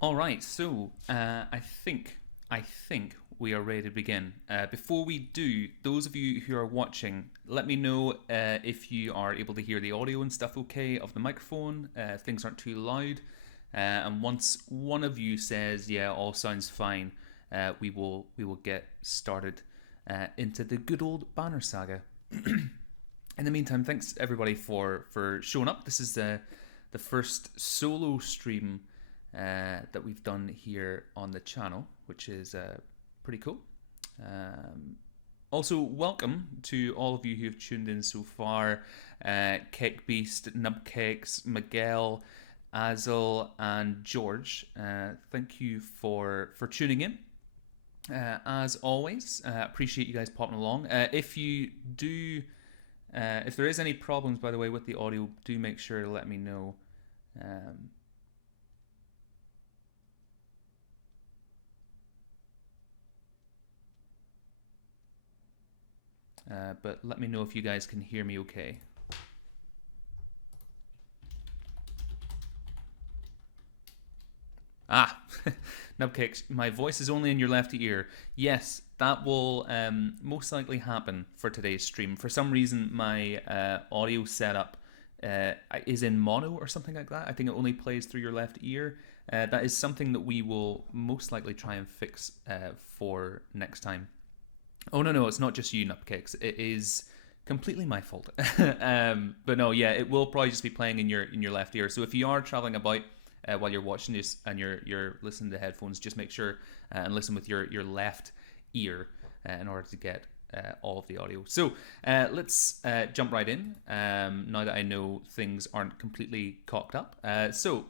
All right, so I think we are ready to begin. Before we do, those of you who are watching, let me know if you are able to hear the audio and stuff okay of the microphone. If things aren't too loud, and once one of you says, "Yeah, all sounds fine," we will get started into the good old Banner Saga. In the meantime, thanks everybody for showing up. This is the first solo stream that we've done here on the channel, which is pretty cool. Also, welcome to all of you who have tuned in so far. Cake Beast, Nubcakes, Miguel, Azel, and George. Thank you for tuning in. As always, appreciate you guys popping along. If you do, if there is any problems, by the way, with the audio, do make sure to let me know. Um, but let me know if you guys can hear me okay. Ah, Nubcakes, my voice is only in your left ear. Yes, that will most likely happen for today's stream. For some reason, my audio setup is in mono or something like that. I think it only plays through your left ear. That is something that we will most likely try and fix for next time. Oh no, it's not just you, Nupcakes. It is completely my fault. But no, yeah, it will probably just be playing in your left ear. So if you are traveling about while you're watching this and you're listening to headphones, just make sure and listen with your left ear in order to get all of the audio. So let's jump right in. Now that I know things aren't completely cocked up, so.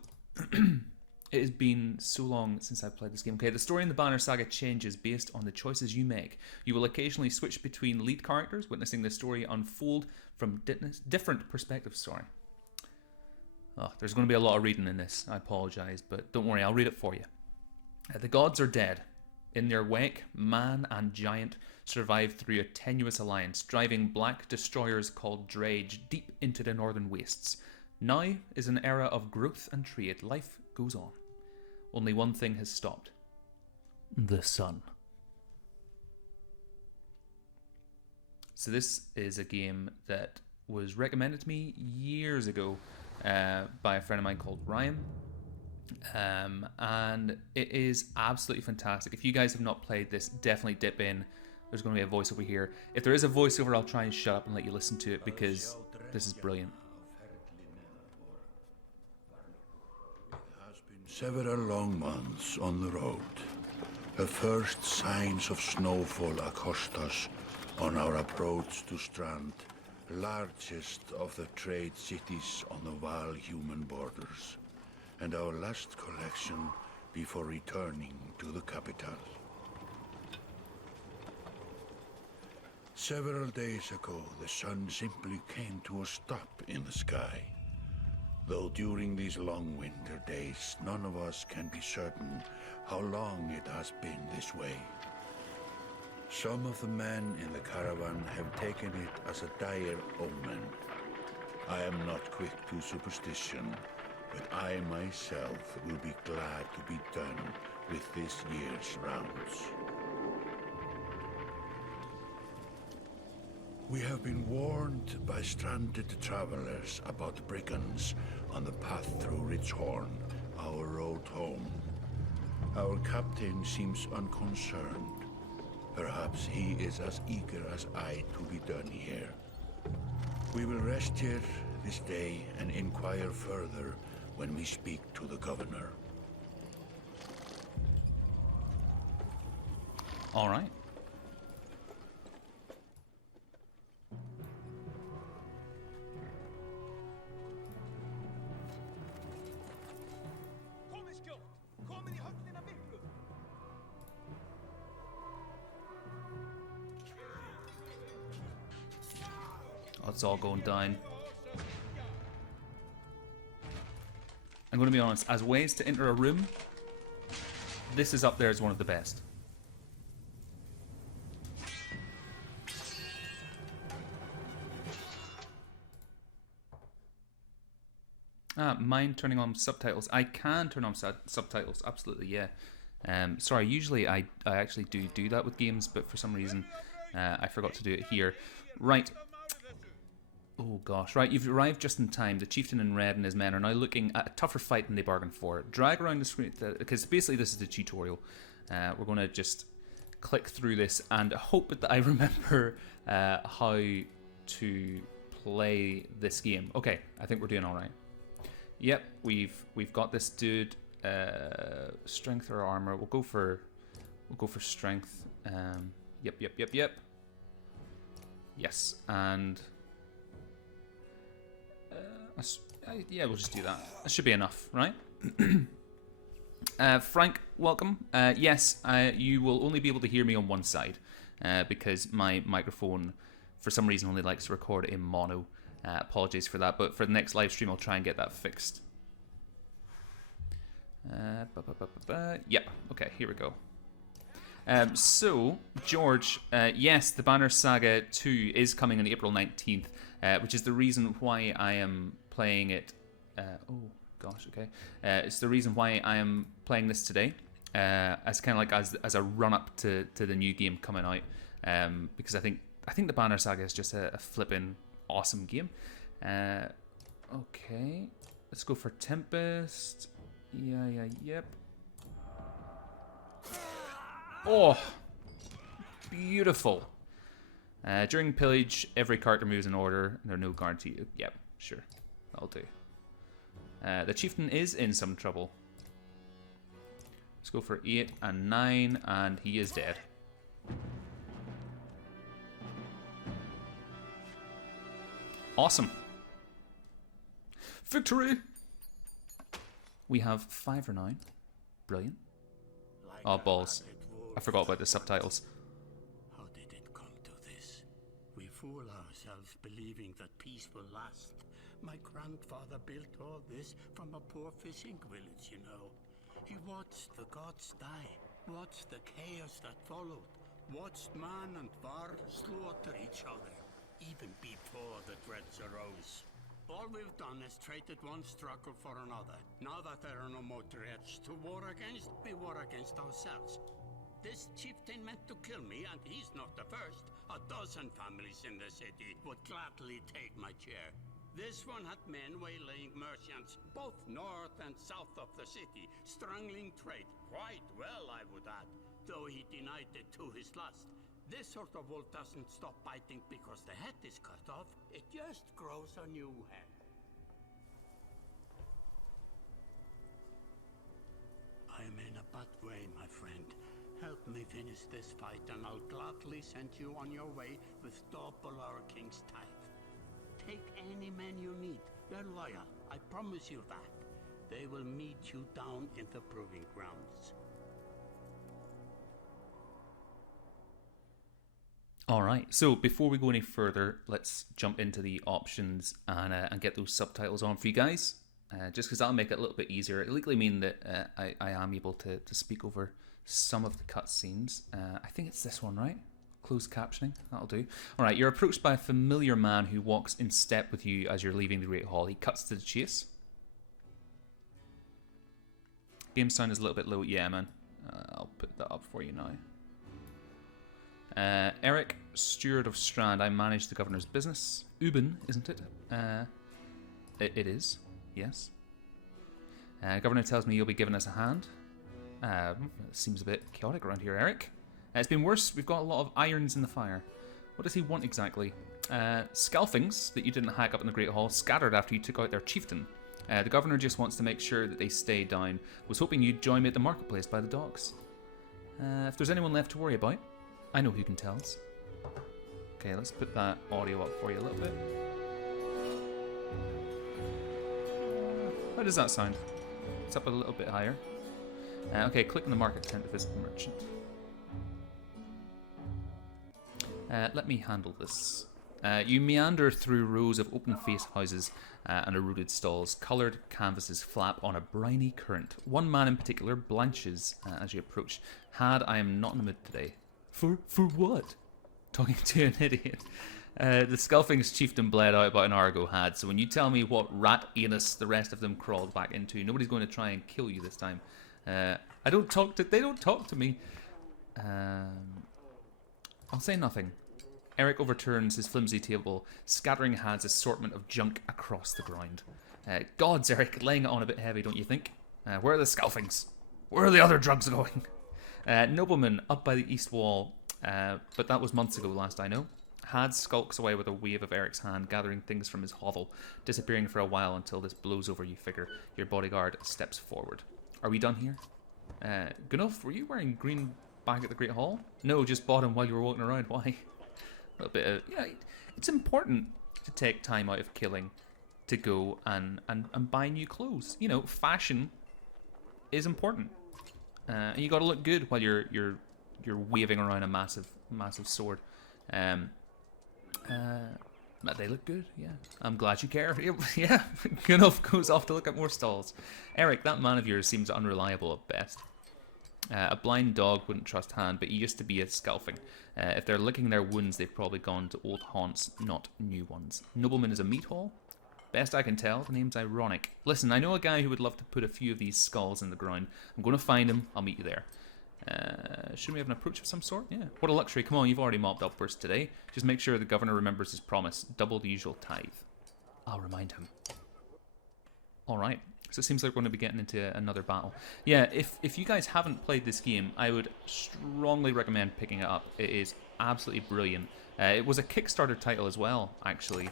It has been so long since I've played this game. Okay, the story in the Banner Saga changes based on the choices you make. You will occasionally switch between lead characters, witnessing the story unfold from different perspectives. Sorry. Oh, there's going to be a lot of reading in this. I apologise, but don't worry, I'll read it for you. The gods are dead. In their wake, man and giant survived through a tenuous alliance, driving black destroyers called Drage deep into the northern wastes. Now is an era of growth and trade. Life goes on. Only one thing has stopped. The sun. So this is a game that was recommended to me years ago by a friend of mine called Ryan. And it is absolutely fantastic. If you guys have not played this, definitely dip in. There's going to be a voiceover here. If there is a voiceover, I'll try and shut up and let you listen to it because this is brilliant. Several long months on the road. The first signs of snowfall accost us on our approach to Strand, largest of the trade cities on the Val-human borders, and our last collection before returning to the capital. Several days ago, the sun simply came to a stop in the sky. Though during these long winter days, none of us can be certain how long it has been this way. Some of the men in the caravan have taken it as a dire omen. I am not quick to superstition, but I myself will be glad to be done with this year's rounds. We have been warned by stranded travelers about brigands on the path through Ridgehorn, our road home. Our captain seems unconcerned. Perhaps he is as eager as I to be done here. We will rest here this day and inquire further when we speak to the governor. All right. It's all going down. I'm going to be honest, as ways to enter a room, this is up there as one of the best. Mind turning on subtitles. I can turn on subtitles, absolutely, yeah. Sorry, usually I actually do that with games, but for some reason I forgot to do it here. Right. Oh gosh, right, you've arrived just in time. The chieftain in red and his men are now looking at a tougher fight than they bargained for. Drag around the screen, because basically this is the tutorial. We're going to just click through this and hope that I remember how to play this game. Okay, I think we're doing alright. Yep, we've got this dude. Strength or armor? We'll go for strength. Yep. Yes, and yeah, we'll just do that. That should be enough, right? Frank, welcome. Yes, you will only be able to hear me on one side because my microphone, for some reason, only likes to record in mono. Apologies for that, but for the next live stream, I'll try and get that fixed. Yep. Okay, here we go. So, George, yes, the Banner Saga 2 is coming on April 19th, which is the reason why I am playing it. Oh, gosh, okay. It's the reason why I am playing this today, as kind of like as a run-up to the new game coming out, because I think the Banner Saga is just a flippin' awesome game. Okay, let's go for Tempest. Yep. Oh, beautiful. During pillage, every character moves in order, and there are no guarantee. Yep, sure, that'll do. The chieftain is in some trouble. Let's go for 8 and 9, and he is dead. Awesome. Victory! We have 5 or 9. Brilliant. Oh, balls. I forgot about the subtitles. How did it come to this? We fool ourselves believing that peace will last. My grandfather built all this from a poor fishing village, you know. He watched the gods die, watched the chaos that followed, watched man and var slaughter each other, even before the dreads arose. All we've done is traded one struggle for another. Now that there are no more dreads to war against, we war against ourselves. This chieftain meant to kill me, and he's not the first. A dozen families in the city would gladly take my chair. This one had men waylaying merchants, both north and south of the city, strangling trade quite well, I would add, though he denied it to his lust. This sort of wolf doesn't stop biting because the head is cut off. It just grows a new head. I'm in a bad way, my friend. Help me finish this fight and I'll gladly send you on your way with double our king's tithe. Take any men you need. They're loyal. I promise you that. They will meet you down in the proving grounds. Alright, so before we go any further, let's jump into the options and get those subtitles on for you guys. Just because that'll make it a little bit easier. It'll legally mean that I am able to speak over some of the cutscenes. I think it's this one, right? Closed captioning, that'll do. Alright, you're approached by a familiar man who walks in step with you as you're leaving the Great Hall. He cuts to the chase. Game sound is a little bit low. Yeah, man. I'll put that up for you now. Eric, steward of Strand. I manage the governor's business. Ubin, isn't it? It is, yes. Governor tells me you'll be giving us a hand. It seems a bit chaotic around here, Eric. It's been worse. We've got a lot of irons in the fire. What does he want exactly? Scalfings that you didn't hack up in the Great Hall scattered after you took out their chieftain. The governor just wants to make sure that they stay down. Was hoping you'd join me at the marketplace by the docks. If there's anyone left to worry about, I know who can tell us. Okay, let's put that audio up for you a little bit. How does that sound? It's up a little bit higher. Okay, click on the market tent to visit the merchant. Let me handle this. You meander through rows of open-faced houses and eroded stalls. Coloured canvases flap on a briny current. One man in particular blanches as you approach. Had I am not in the mood today. For what? Talking to an idiot. The Skulfings chieftain bled out about an hour ago had, so when you tell me what rat anus the rest of them crawled back into, nobody's going to try and kill you this time. They don't talk to me. I'll say nothing. Eric overturns his flimsy table, scattering Had's assortment of junk across the ground. Gods, Eric, laying it on a bit heavy, don't you think? Where are the Skulfings? Where are the other drugs going? Nobleman up by the east wall, but that was months ago last I know. Had skulks away with a wave of Eric's hand, gathering things from his hovel, disappearing for a while until this blows over you figure. Your bodyguard steps forward. Are we done here? Gunnulf, were you wearing green back at the Great Hall? No, just bought him while you were walking around. Why? A little bit of... Yeah, it's important to take time out of killing to go and buy new clothes. You know, fashion is important. And you got to look good while you're waving around a massive sword. But they look good, yeah. I'm glad you care. Yeah, Gunnulf goes off to look at more stalls. Eric, that man of yours seems unreliable at best. A blind dog wouldn't trust Hand, but he used to be a Skulfing. If they're licking their wounds, they've probably gone to old haunts, not new ones. Nobleman is a meat hall? Best I can tell, the name's ironic. Listen, I know a guy who would love to put a few of these skulls in the ground. I'm going to find him. I'll meet you there. Shouldn't we have an approach of some sort? Yeah. What a luxury. Come on, you've already mopped up first today. Just make sure the governor remembers his promise. Double the usual tithe. I'll remind him. Alright. So it seems like we're going to be getting into another battle. Yeah, if you guys haven't played this game, I would strongly recommend picking it up. It is absolutely brilliant. It was a Kickstarter title as well, actually.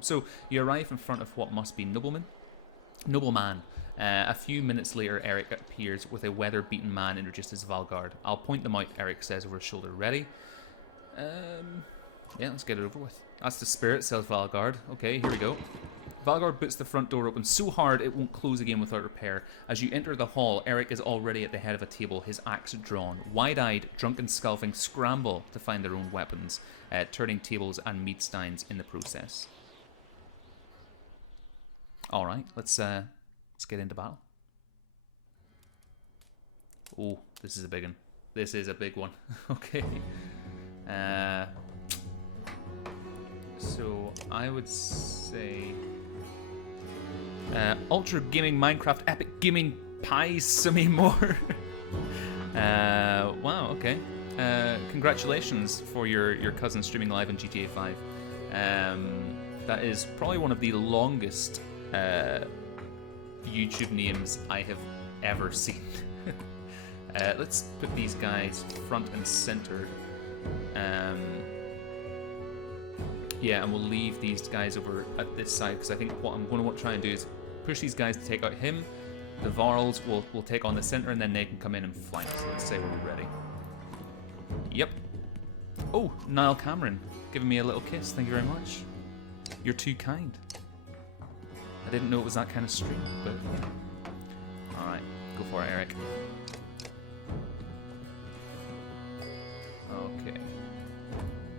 So you arrive in front of what must be Nobleman. A few minutes later, Eric appears with a weather-beaten man introduced as Valgard. I'll point them out, Eric says over his shoulder. Ready? Yeah, let's get it over with. That's the spirit, says Valgard. Okay, here we go. Valgard boots the front door open so hard it won't close again without repair. As you enter the hall, Eric is already at the head of a table, his axe drawn. Wide-eyed, drunken Skulfing scramble to find their own weapons, turning tables and mead steins in the process. Alright, let's get into battle. Oh, this is a big one. This is a big one. Okay. So, I would say... Ultra Gaming Minecraft Epic Gaming Pies, some more. Wow, okay. Congratulations for your cousin streaming live on GTA 5. That is probably one of the longest YouTube names I have ever seen. Let's put these guys front and center. Yeah, and we'll leave these guys over at this side, because I think what I'm going to try and do is push these guys to take out him. The Varls will take on the center, and then they can come in and flank. So let's say we're ready. Yep. Oh, Niall Cameron, giving me a little kiss. Thank you very much. You're too kind. I didn't know it was that kind of stream, but yeah. Alright, go for it, Eric. Okay.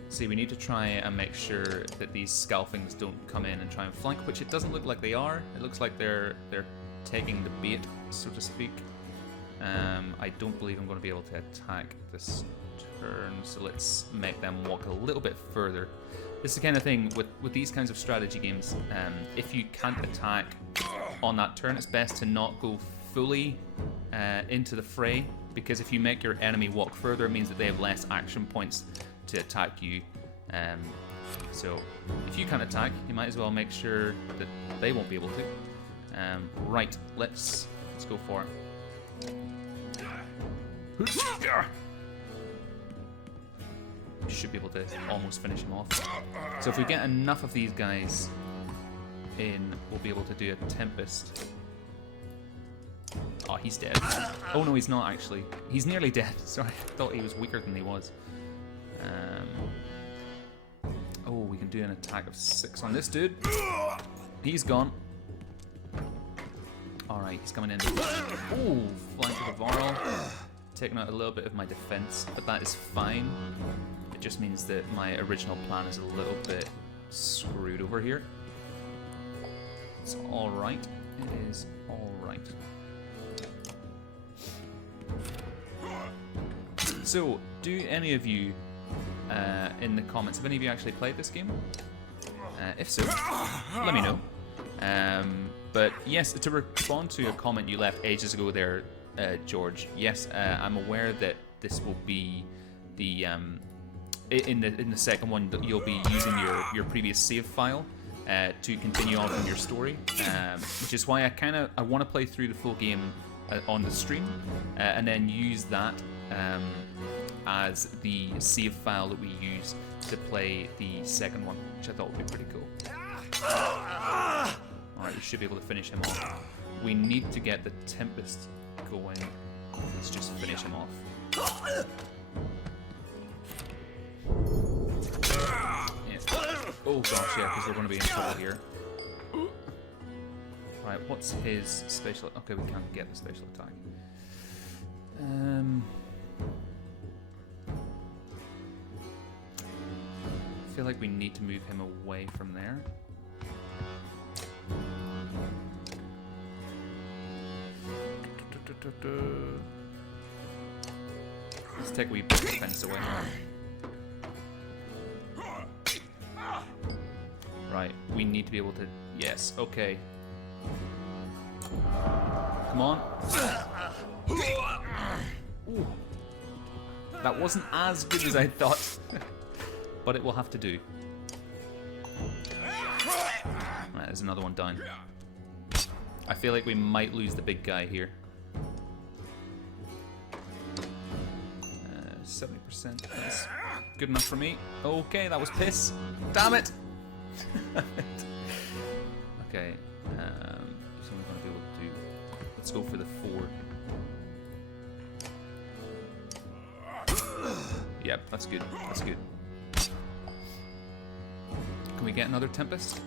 See, we need to try and make sure that these Skulfings don't come in and try and flank, which it doesn't look like they are. It looks like they're taking the bait, so to speak. I don't believe I'm going to be able to attack this turn, so let's make them walk a little bit further. This is the kind of thing with these kinds of strategy games, if you can't attack on that turn, it's best to not go fully into the fray, because if you make your enemy walk further, it means that they have less action points to attack you. So if you can't attack, you might as well make sure that they won't be able to. Right, let's go for it. Should be able to almost finish him off. So if we get enough of these guys in, we'll be able to do a Tempest. Oh, he's dead. Oh no, he's not actually. He's nearly dead. Sorry, I thought he was weaker than he was. Oh, we can do an attack of 6 on this dude. He's gone. Alright, he's coming in. Oh, flying to the Varl. Taking out a little bit of my defense, but that is fine. It just means that my original plan is a little bit screwed over here. It's alright. It is alright. So, do any of you in the comments. Have any of you actually played this game? If so, let me know. But yes, to respond to a comment you left ages ago there, George. Yes, I'm aware that this will be the in the second one that you'll be using your previous save file to continue on from your story, which is why I want to play through the full game on the stream, and then use that as the save file that we use to play the second one, which I thought would be pretty cool. Alright, we should be able to finish him off. We need to get the Tempest going. Let's just finish him off. Yeah. Oh gosh, yeah, because we're going to be in trouble here. Right, what's his special... Okay, we can't get the special attack. I feel like we need to move him away from there. Let's take a wee bit of defense away. Right, we need to be able to... Yes, okay. Come on. Ooh. That wasn't as good as I thought. But it will have to do. Right, there's another one down. I feel like we might lose the big guy here. 70%. That's good enough for me. Okay, that was piss. Damn it! Okay. So we're going to be able to do... Let's go for the 4. Yep, that's good. That's good. Can we get another Tempest?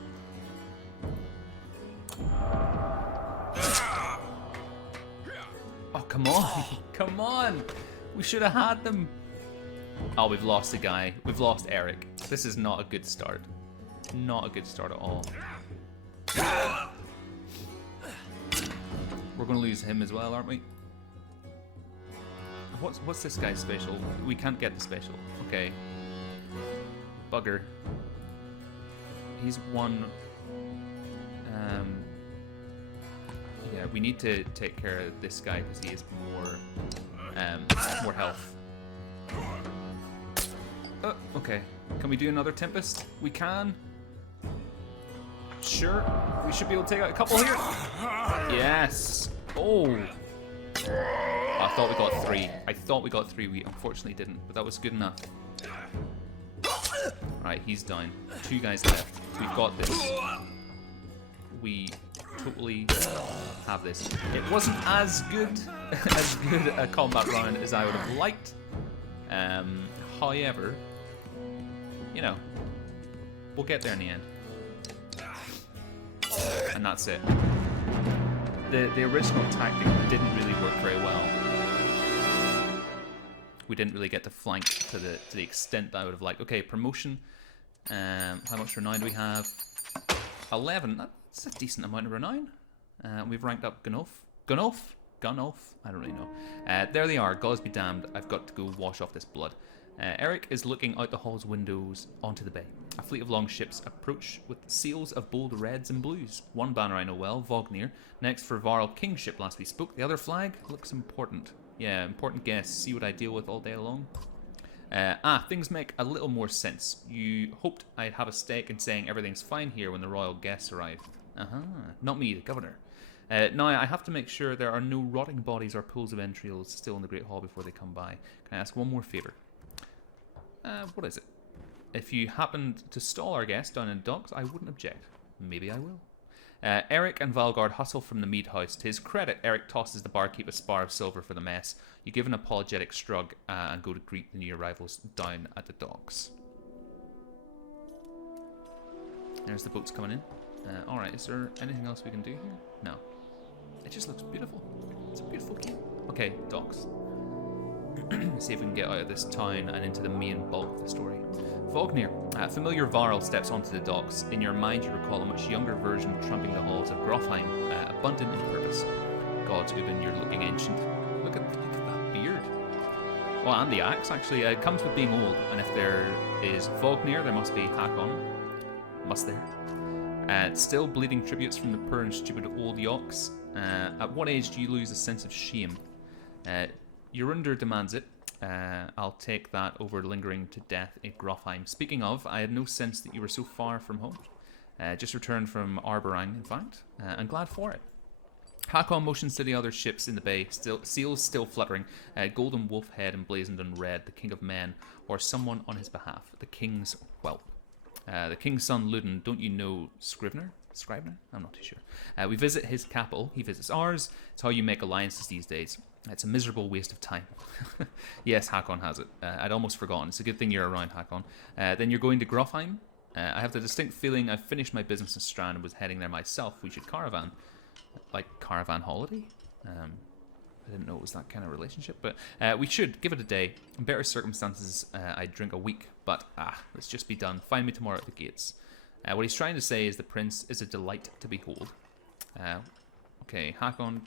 Oh, come on. Come on. We should have had them. Oh, we've lost a guy. We've lost Eric. This is not a good start. Not a good start at all. We're going to lose him as well, aren't we? What's this guy's special? We can't get the special. Okay. Bugger. He's one. Yeah, we need to take care of this guy because he is more health. Oh, okay. Can we do another Tempest? We can. Sure. We should be able to take out a couple here. Yes. Oh. I thought we got 3. I thought we got 3. We unfortunately didn't, but that was good enough. Right, he's down. 2 guys left. We've got this. We totally have this. It wasn't as good a combat round as I would have liked. However, you know, we'll get there in the end. And that's it. The original tactic didn't really work very well. We didn't really get to flank to the extent that I would have liked. Okay, promotion. How much renown do we have? 11. That's a decent amount of renown. We've ranked up Gunolf. Gunolf? I don't really know. There they are. Gods be damned. I've got to go wash off this blood. Eric is looking out the hall's windows onto the bay. A fleet of longships approach with sails of bold reds and blues. One banner I know well, Vognir. Next for Varl Kingship last we spoke. The other flag looks important. Yeah, important guess. See what I deal with all day long. Things make a little more sense. You hoped I'd have a stake in saying everything's fine here when the royal guests arrive. Not me, the governor. Now, I have to make sure there are no rotting bodies or pools of entrails still in the Great Hall before they come by. Can I ask one more favour? What is it? If you happened to stall our guest down in the docks, I wouldn't object. Maybe I will. Eric and Valgard hustle from the mead house. To his credit, Eric tosses the barkeep a spar of silver for the mess. You give an apologetic shrug and go to greet the new arrivals down at the docks. There's the boats coming in. Alright, is there anything else we can do here? No. It just looks beautiful. It's a beautiful game. Okay, docks. See if we can get out of this town and into the main bulk of the story. Vognir. Familiar Varl steps onto the docks. In your mind, you recall a much younger version tramping the halls of Grofheim, abundant in purpose. Gods, Ubin, you're looking ancient. Look at that beard. Well, and the axe, actually. It comes with being old, and if there is fog near, there must be Hakon. Must there? Still bleeding tributes from the poor and stupid old yokes. At what age do you lose a sense of shame? Jorundir demands it. I'll take that over lingering to death in Grofheim. Speaking of, I had no sense that you were so far from home. Just returned from Arborang, in fact. I'm glad for it. Hakon motions to the other ships in the bay, seals still fluttering, golden wolf head emblazoned in red, the king of men, or someone on his behalf, the king's whelp. The king's son, Ludin, don't you know Scrivener? I'm not too sure. We visit his capital, he visits ours. It's how you make alliances these days. It's a miserable waste of time. Yes, Hakon has it. I'd almost forgotten. It's a good thing you're around, Hakon. Then you're going to Grofheim. I have the distinct feeling I've finished my business in Strand and was heading there myself. We should caravan. Like caravan holiday? I didn't know it was that kind of relationship, but we should give it a day. In better circumstances, I'd drink a week, but let's just be done. Find me tomorrow at the gates. What he's trying to say is the prince is a delight to behold. Okay, Hakon.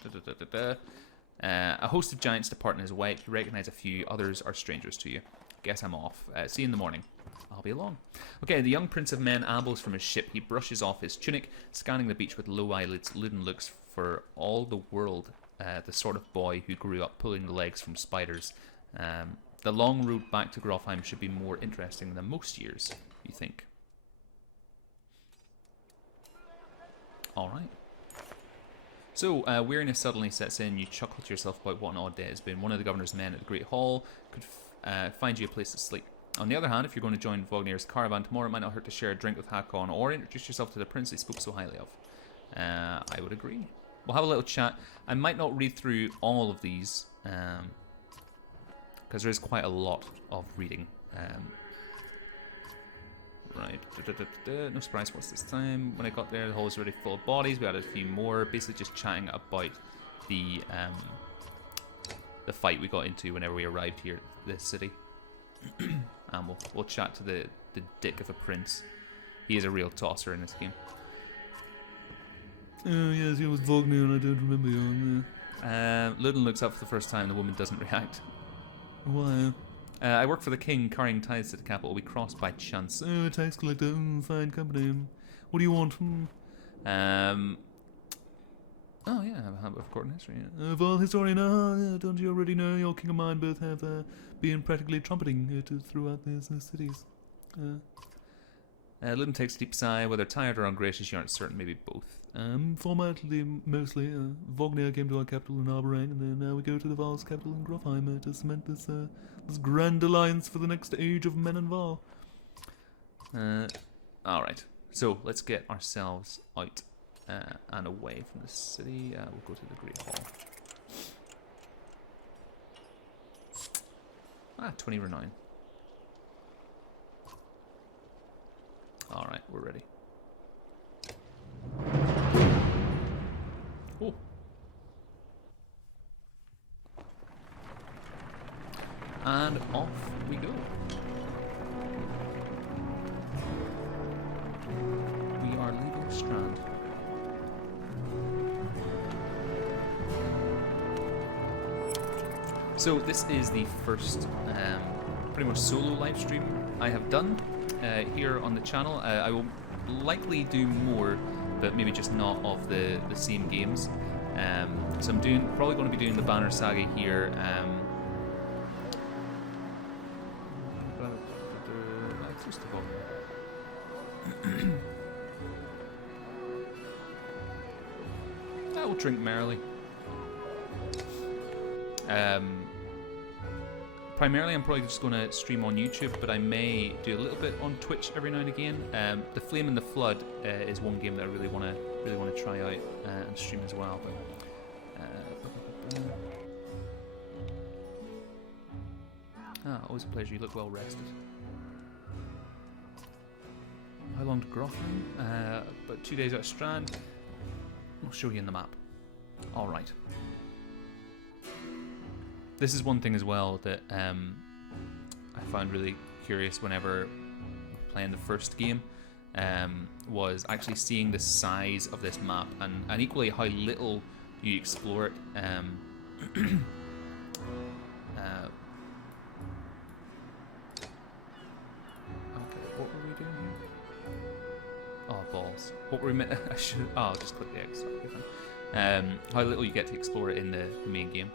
A host of giants depart in his wake. You recognize a few, others are strangers to you. Guess I'm off. See you in the morning. I'll be along. Okay, the young prince of men ambles from his ship. He brushes off his tunic, scanning the beach with low eyelids. Ludin looks for all the world the sort of boy who grew up pulling the legs from spiders. The long road back to Grofheim should be more interesting than most years, you think? Alright. So, weariness suddenly sets in. You chuckle to yourself about what an odd day it's been. One of the governor's men at the Great Hall could find you a place to sleep. On the other hand, if you're going to join Vognir's caravan tomorrow, it might not hurt to share a drink with Hakon or introduce yourself to the prince they spoke so highly of. I would agree. We'll have a little chat. I might not read through all of these, because there is quite a lot of reading. Right, no surprise what's this time. When I got there, the hall was already full of bodies. We had a few more, basically just chatting about the fight we got into whenever we arrived here at this city. And we'll chat to the dick of a prince. He is a real tosser in this game. Oh yes, he was Vognir and I don't remember you. Ludin looks up for the first time. The woman doesn't react. Why? I work for the king, carrying tithes to the capital. We crossed by chance. Oh, a tax collector. Fine company. What do you want? Oh yeah, I have a court in history. Well, historian, don't you already know your king and mine both have been practically trumpeting throughout these cities? Ludin takes a deep sigh. Whether tired or ungracious, you aren't certain. Maybe both. Formality, mostly. Vognir came to our capital in Arborang, and then we go to the Val's capital in Grofheim to cement this grand alliance for the next age of men and Val. Alright, so let's get ourselves out and away from the city. We'll go to the Great Hall. 20 renown. Alright, we're ready. Oh. And off we go. We are leaving Strand. So this is the first pretty much solo live stream I have done here on the channel. I will likely do more, but maybe just not of the same games. So I'm probably going to be doing the Banner Saga here. First of all, I will drink merrily. Primarily, I'm probably just going to stream on YouTube, but I may do a little bit on Twitch every now and again. The Flame and the Flood is one game that I really want to try out and stream as well. But always a pleasure. You look well rested. How long to Grofheim? About 2 days out of Strand. I'll show you in the map. All right. This is one thing as well that I found really curious whenever playing the first game, was actually seeing the size of this map and equally how little you explore it. balls. What were we meant? I should. Oh, I'll just click the X. That'll be fine. How little you get to explore it in the main game.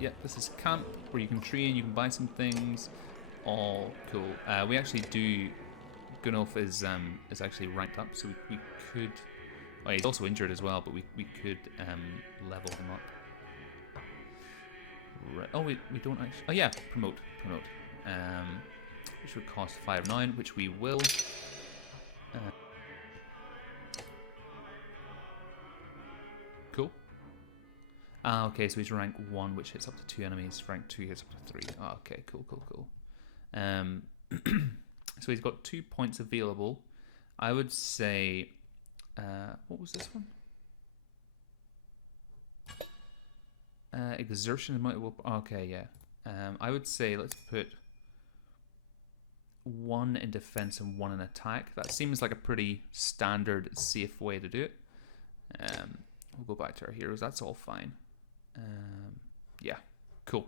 Yeah, this is camp where you can train, you can buy some things. All cool. We actually do. Gunolf is actually ranked up, so we could. Oh, he's also injured as well, but we could level him up. Right. Oh, we don't actually. Oh yeah, promote. Which would cost 5.9, which we will. Cool. Ah, okay, so he's rank 1, which hits up to 2 enemies. Rank 2 hits up to 3. Oh, okay, cool. So he's got 2 points available. I would say... what was this one? Exertion might... Okay, yeah. I would say let's put 1 in defense and 1 in attack. That seems like a pretty standard, safe way to do it. We'll go back to our heroes. That's all fine. Yeah, cool.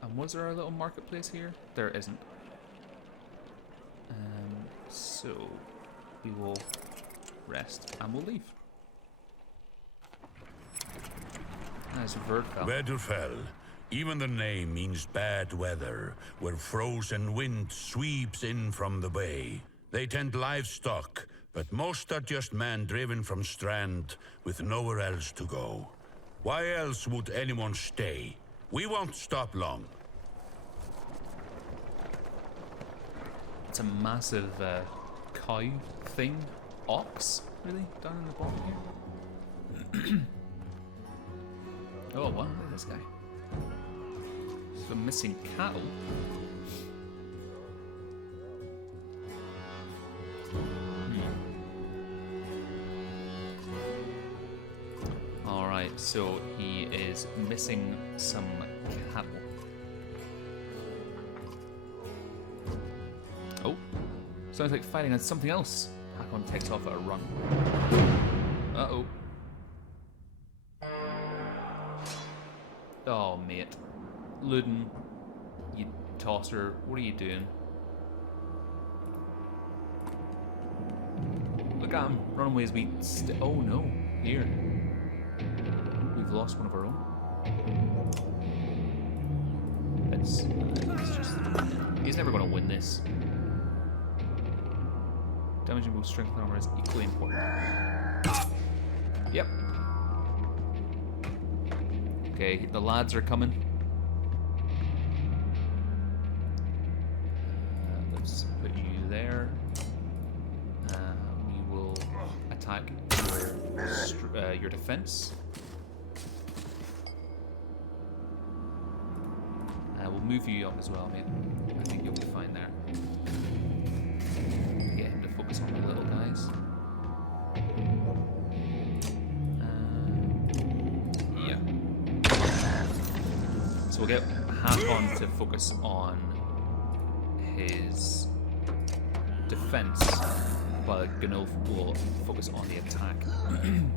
And was there a little marketplace here? There isn't. So we will rest and we'll leave. Nice Verdfell. Wedderfell. Even the name means bad weather, where frozen wind sweeps in from the bay. They tend livestock, but most are just men driven from Strand with nowhere else to go. Why else would anyone stay? We won't stop long. It's a massive cow thing. Ox, really? Down in the bottom here? Oh, wow, look at this guy. Some missing cattle. Alright, so he is missing some cattle. Oh, sounds like fighting on something else. Hakon takes off at a run. Uh-oh. Oh, mate. Ludin, you tosser, what are you doing? Look at him, run away as we oh no, here. We've lost one of our own. It's just... He's never going to win this. Damaging both strength and armor is equally important. Yep. Okay, the lads are coming. Let's put you there. We will attack your defense. We'll move you up as well, mate. I think you'll be fine there. Get him to focus on the little guys. Yeah. So we'll get Hakon to focus on his defense, while Gunolf will focus on the attack.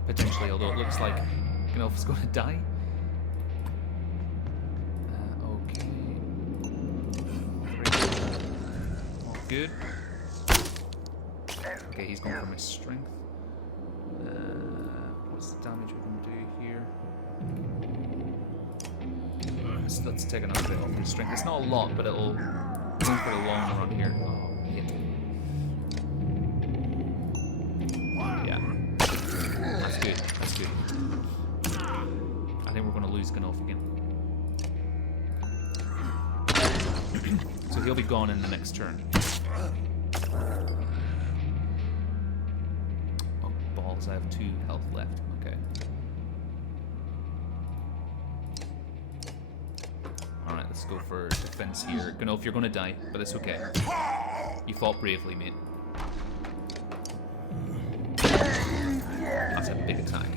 Potentially, although it looks like Gunolf is going to die. Good. Okay, he's going for my strength. What's the damage we can do here? So let's take another bit off his strength. It's not a lot, but it'll go for the long run here. Oh, hit. Yeah. That's good. That's good. I think we're going to lose Gunolf again. So he'll be gone in the next turn. Oh, balls. I have 2 health left. Okay. Alright, let's go for defense here. Gunolf, you're going to die, but it's okay. You fought bravely, mate. That's a big attack.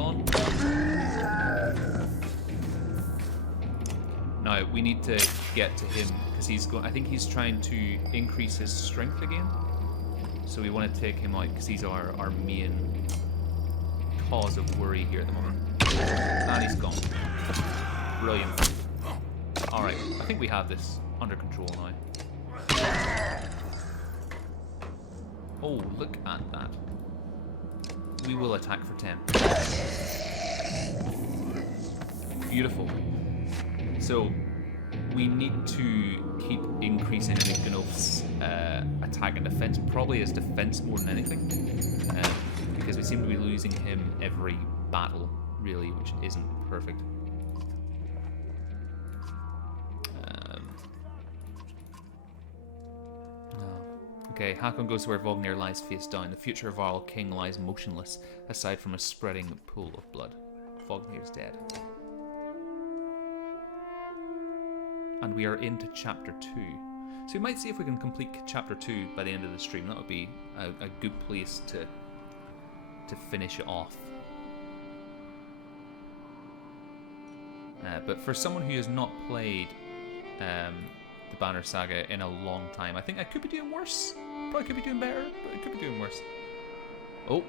gone. Now we need to get to him because he's going. I think he's trying to increase his strength again. So we want to take him out because he's our main cause of worry here at the moment. And he's gone. Brilliant. Alright, I think we have this under control now. Oh, look at that. We will attack for 10. Beautiful. So, we need to keep increasing Gunolf's attack and defense, probably his defense more than anything, because we seem to be losing him every battle, really, which isn't perfect. Okay, Hakon goes to where Vognir lies face down. The future of our king lies motionless, aside from a spreading pool of blood. Vognir's dead. And we are into chapter 2. So we might see if we can complete chapter 2 by the end of the stream. That would be a good place to finish it off. But for someone who has not played the Banner Saga in a long time, I think I could be doing worse. Probably could be doing better, but I could be doing worse. Oh.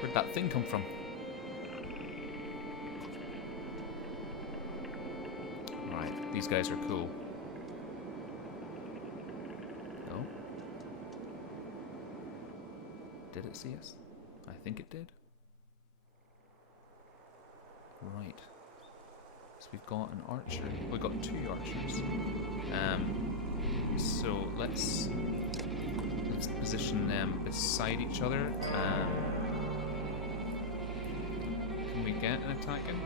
Where'd that thing come from? Alright, these guys are cool. No? Did it see us? I think it did. Right. So we've got an archer. We've got 2 archers. So let's position them beside each other. Can we get an attack in?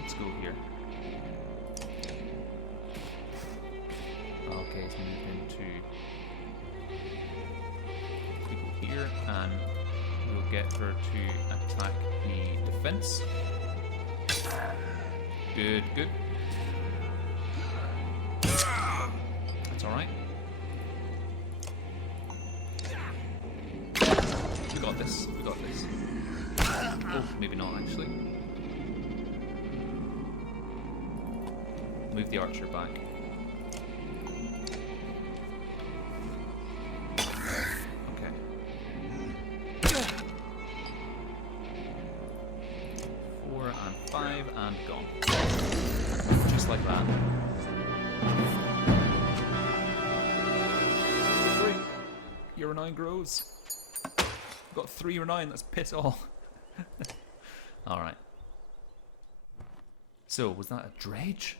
Let's go here. Okay, let's move into people here, and we'll get her to attack the defense. Good, good. That's alright. We got this, we got this. Oh, maybe not actually. Move the archer back. Okay. 4 and 5 and gone. Just like that. 3. Your renown grows. Got 3 renown, that's piss all. Alright. So, was that a dredge?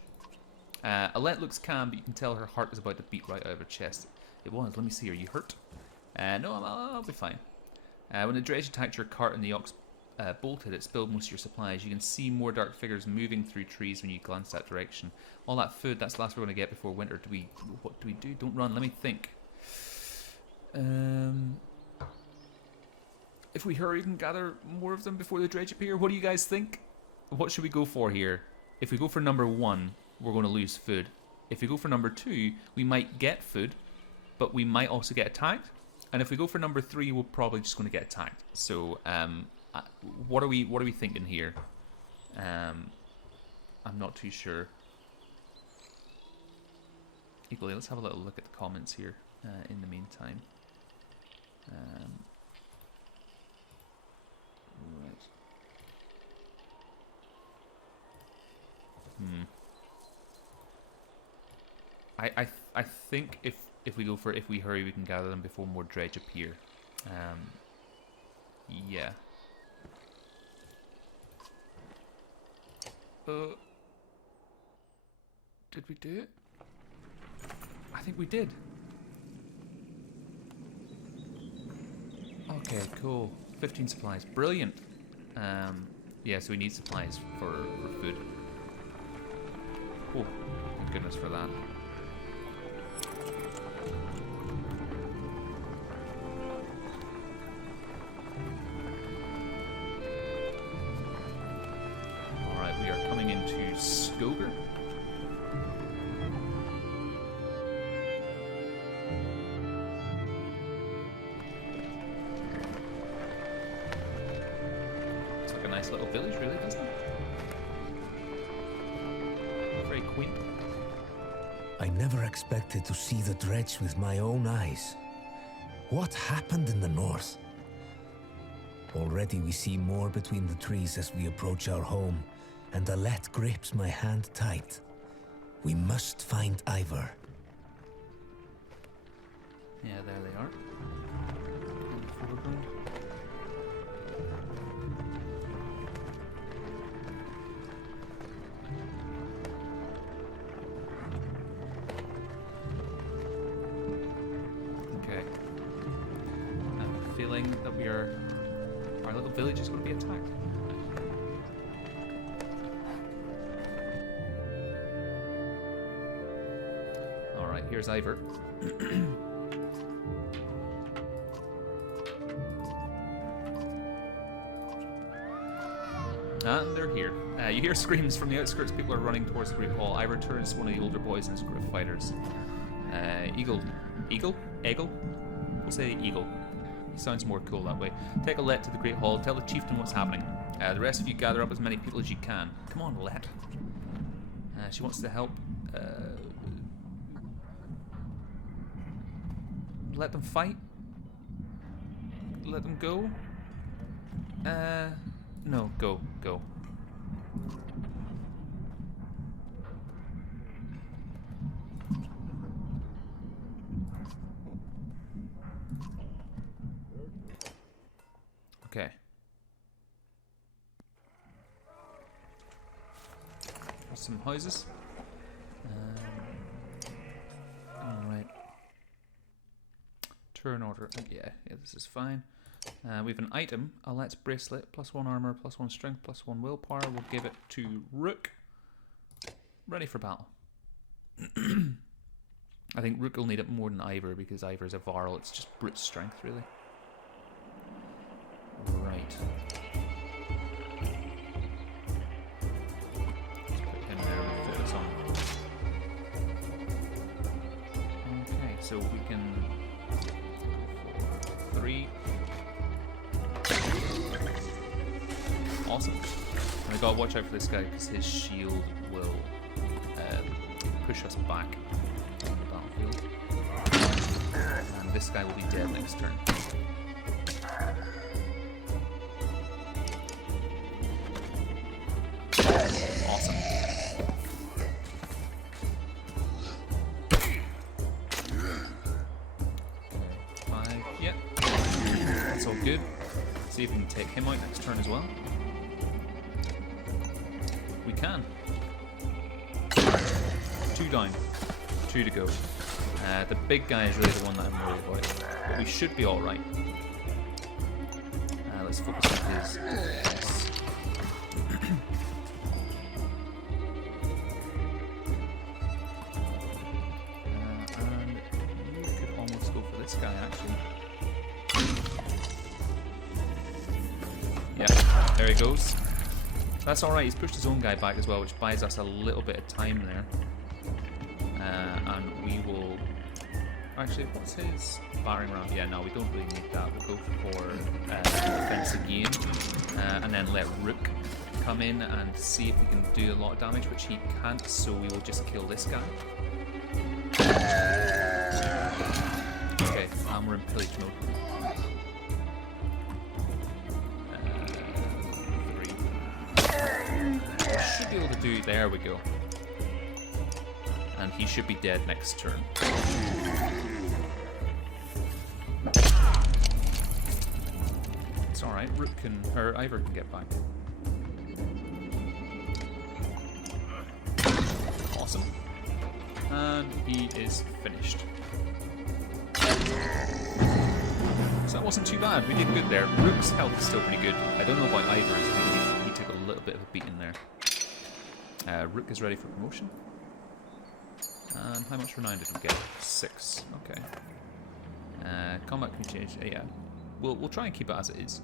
Alette looks calm, but you can tell her heart is about to beat right out of her chest. It was. Let me see. Are you hurt? No, I'll be fine. When the dredge attacked your cart and the ox bolted, it spilled most of your supplies. You can see more dark figures moving through trees when you glance that direction. All that food, that's the last we're going to get before winter. What do we do? Don't run. Let me think. If we hurry, we can gather more of them before the dredge appear. What do you guys think? What should we go for here? If we go for number 1, we're going to lose food. If we go for number 2, we might get food, but we might also get attacked. And if we go for number 3, we're probably just going to get attacked. So, what are we thinking here? I'm not too sure. Equally, let's have a little look at the comments here in the meantime. Right. I think if we hurry, we can gather them before more dredge appear. Yeah. Did we do it? I think we did. Okay, cool. 15 supplies. Brilliant. Yeah, so we need supplies for food. Oh, thank goodness for that. Alright, we are coming into Skoger. nice little village, really, doesn't it? Very quaint. I never expected to see the dredge with my own eyes. What happened in the north? Already we see more between the trees as we approach our home, and Alette grips my hand tight. We must find Ivor. Yeah, there they are. In the foreground. Okay. I'm feeling that our little village is going to be attacked. Alright, here's Ivor. And they're here. You hear screams from the outskirts. People are running towards the Great Hall. Ivor turns to one of the older boys in his group of fighters. Eagle? Eagle? We'll say Eagle. He sounds more cool that way. Take Alette to the Great Hall. Tell the chieftain what's happening. The rest of you gather up as many people as you can. Come on, Alette. She wants to help. Let them fight? Let them go? No, go. Okay. There's some houses. Alright. Turn order. Yeah, this is fine. We have an item, Alette's bracelet, +1 armor, +1 strength, +1 willpower. We'll give it to Rook. Ready for battle. I think Rook will need it more than Ivor because Ivor's a Varl. It's just brute strength, really. Right. Let's put him there with focus on. Okay, so we can go for 3. Awesome. And we gotta watch out for this guy because his shield will push us back on the battlefield. And this guy will be dead next turn. Awesome. Okay, 5. Yeah. That's all good. See if we can take him out next turn as well. We can. 2 down. 2 to go. The big guy is really the one that I'm worried about. But we should be alright. Let's focus on his defense. And you could almost go for this guy, actually. Yeah, there he goes. That's alright, he's pushed his own guy back as well, which buys us a little bit of time there. And we will... Actually, what's his battering ram? Yeah, no, we don't really need that. We'll go for defense again. And then let Rook come in and see if we can do a lot of damage, which he can't, so we will just kill this guy. Okay, and we're in pillage mode. 3. Should be able to do... There we go. And he should be dead next turn. It's alright, Rook can... or Ivor can get back. Awesome. And he is finished. So that wasn't too bad, we did good there. Rook's health is still pretty good. I don't know about Ivor's, I think he took a little bit of a beating there. Rook is ready for promotion. And how much renown did we get? 6. Okay. Combat can change. Yeah. We'll try and keep it as it is.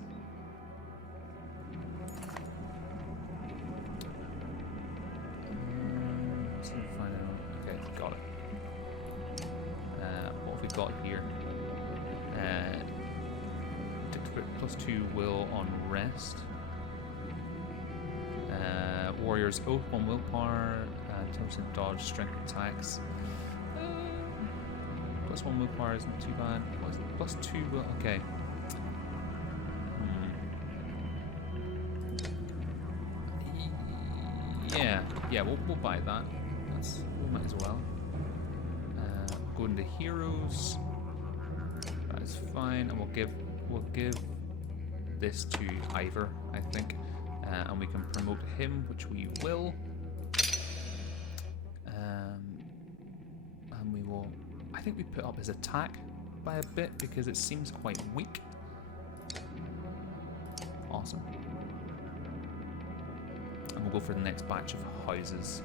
So find out. Okay, got it. What have we got here? +2 will on rest. Warriors Oath, 1 willpower, 10% dodge, strength attacks. Plus 1 willpower isn't too bad. Plus 2 will. Okay. Yeah, we'll buy that. We might as well. Go into heroes. That is fine, and we'll give this to Ivor, I think, and we can promote him, which we will. And we will. I think we put up his attack by a bit because it seems quite weak. Awesome. And we'll go for the next batch of houses.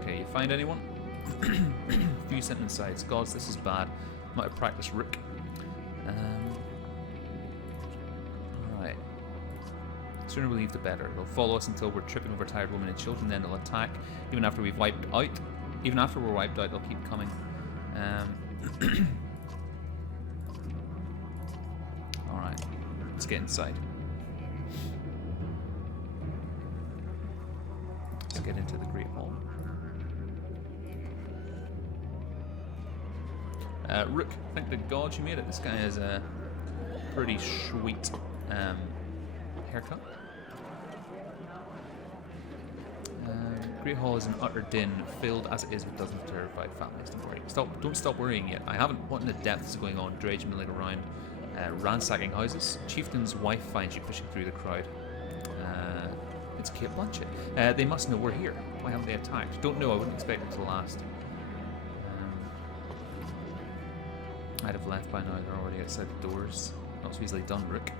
Okay, you find anyone? Few sent inside. Gods, this is bad. Might have practiced Rook. Alright. Sooner we leave, the better. They'll follow us until we're tripping over tired women and children, then they'll attack. Even after we've wiped out. Even after we're wiped out, they'll keep coming. Alright. Let's get inside. Let's get into the Great Hall. Rook, thank the gods you made it. This guy has a pretty sweet haircut. Great Hall is an utter din, filled as it is with dozens of terrified families. Don't worry. Don't stop worrying yet. I haven't. What in the depths is going on? Drage milling around, ransacking houses. Chieftain's wife finds you pushing through the crowd. It's Kate Blanchett. They must know we're here. Why haven't they attacked? Don't know. I wouldn't expect it to last. I'd have left by now. They're already outside the doors. Not so easily done, Rook.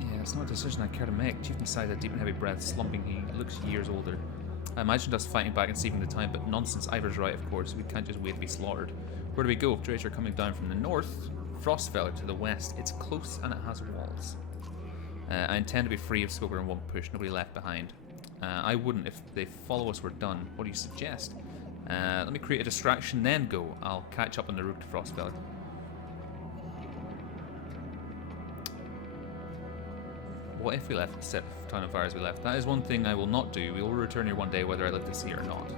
Yeah, it's not a decision I care to make. Chieftain sighed a deep and heavy breath, slumping. He looks years older. I imagined us fighting back and saving the time, but nonsense. Ivor's right, of course. We can't just wait to be slaughtered. Where do we go? If Drage are coming down from the north, Frostfeller to the west. It's close and it has walls. I intend to be free of Skogar in one push, nobody left behind. I wouldn't if they follow us, we're done. What do you suggest? Let me create a distraction, then go. I'll catch up on the route to Frostfeller. What if we left the set of Town of Fire as we left? That is one thing I will not do. We will return here one day whether I live to see it or not.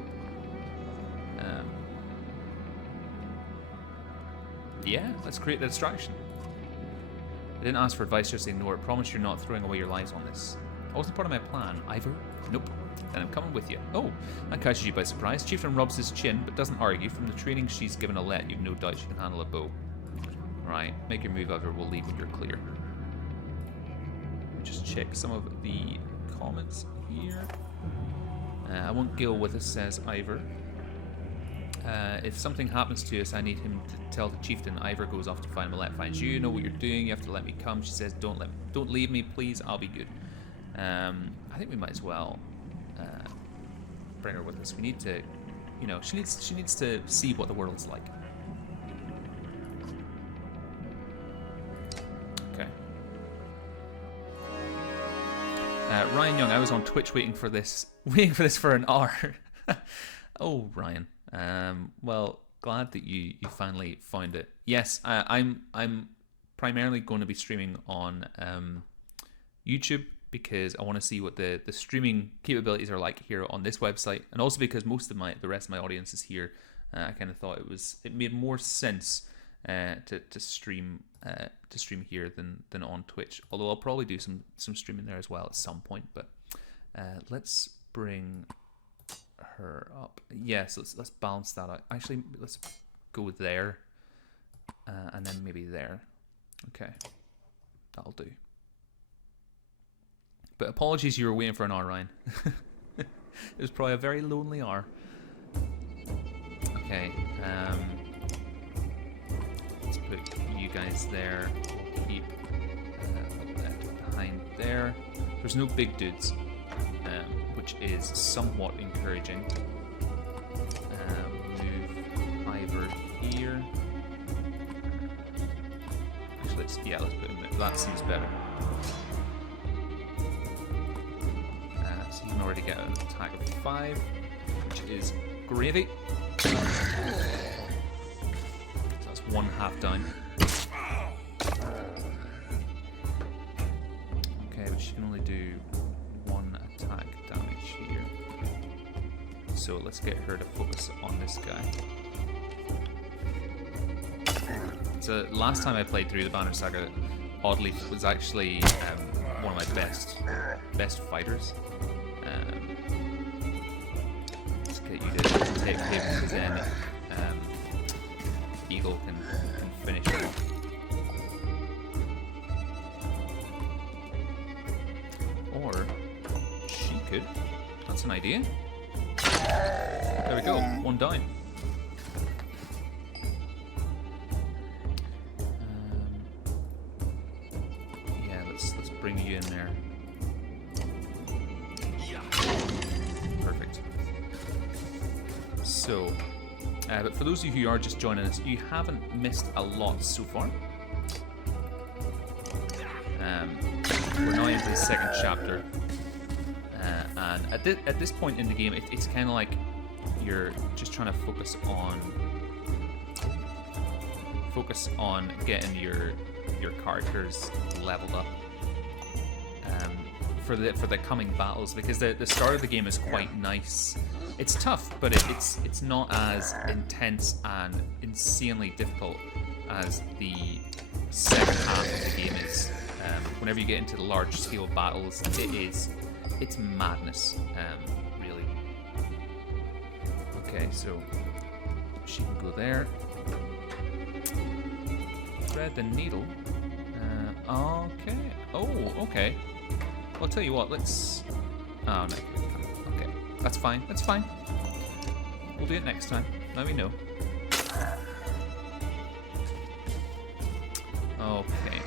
Yeah, let's create the distraction. I didn't ask for advice, just ignore it. Promise you're not throwing away your lives on this. That wasn't part of my plan. Ivor? Nope. Then I'm coming with you. Oh, that catches you by surprise. Chieftain rubs his chin, but doesn't argue. From the training she's given Alette, you've no doubt she can handle a bow. Right, make your move, Ivor. We'll leave when you're clear. Just check some of the comments here. I want Gil with us, says Ivor. If something happens to us, I need him to tell the chieftain. Ivor goes off to find Alette. Finds you. Know what you're doing. You have to let me come. She says, "Don't leave me, please. I'll be good." I think we might as well bring her with us. We need to, you know, she needs to see what the world's like. Okay. Ryan Young, I was on Twitch waiting for this for an hour. Oh, Ryan. Well, glad that you finally found it. Yes, I'm primarily going to be streaming on YouTube because I want to see what the streaming capabilities are like here on this website, and also because most of the rest of my audience is here. I kind of thought it made more sense to stream here than on Twitch. Although I'll probably do some streaming there as well at some point. But let's bring her up. Yes, let's balance that out. Actually, let's go there, and then maybe there. Okay, that'll do. But apologies, you were waiting for an hour, Ryan. It was probably a very lonely hour. Okay, let's put you guys there. We'll keep behind there. There's no big dudes, which is somewhat encouraging. Move Ivor here. Actually, let's put him there. That seems better. So you can already get an attack of 5, which is gravy. So that's 1 half down. Okay, but she can only do 1 attack damage here. So let's get her to focus on this guy. So last time I played through the Banner Saga, oddly, was actually one of my best fighters. Let's get you to take him, because then Eagle can finish him off. Or she could. That's an idea. There we go. 1 down. Yeah, let's bring you in there. Perfect. So, but for those of you who are just joining us, you haven't missed a lot so far. We're now into the 2nd chapter, and at this point in the game, it's kind of like you're just trying to focus on getting your characters leveled up for the coming battles, because the start of the game is quite nice. It's tough, but it's not as intense and insanely difficult as the second half of the game is. Whenever you get into the large scale battles, it's madness, really. Okay, so she can go there. Thread the needle. Okay. Oh, okay. I'll tell you what. Let's. Oh no. Okay, that's fine. That's fine. We'll do it next time. Now we know. Okay.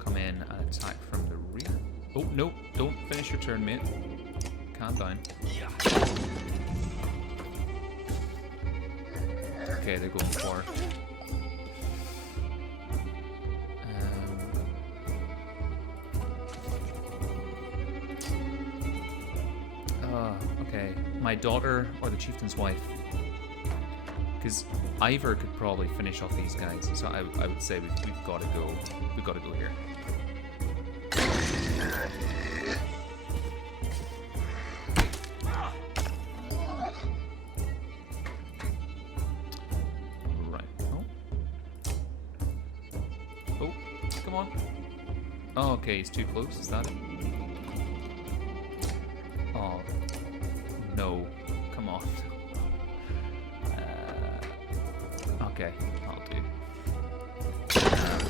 Come in and attack from the rear. Oh no! Don't finish your turn, mate. Calm down. Okay, they're going for. Okay, my daughter or the chieftain's wife. Because Ivor could probably finish off these guys, so I would say we've got to go. We've got to go here. Come on. Oh, okay, he's too close. Is that it? Oh, no. Come on. Okay, I'll do.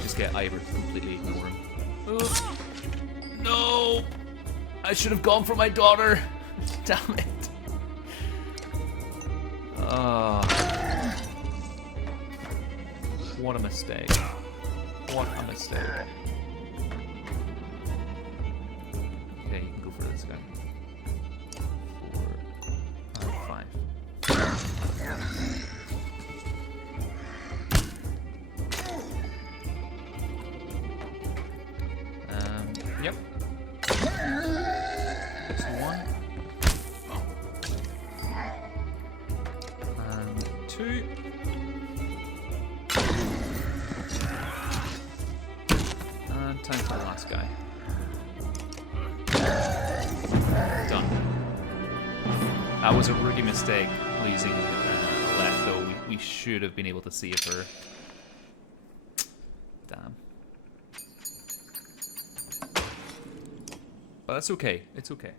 Just get Ivor to completely ignore him. Oh, no! I should have gone for my daughter. Damn it. Oh. What a mistake. What a mistake. Okay, you can go for this guy. 4, 5. Yep. That's 1. And 2. Time for the last guy. Done. That was a rookie mistake, losing left, though. We should have been able to see it for. Damn. But that's okay. It's okay.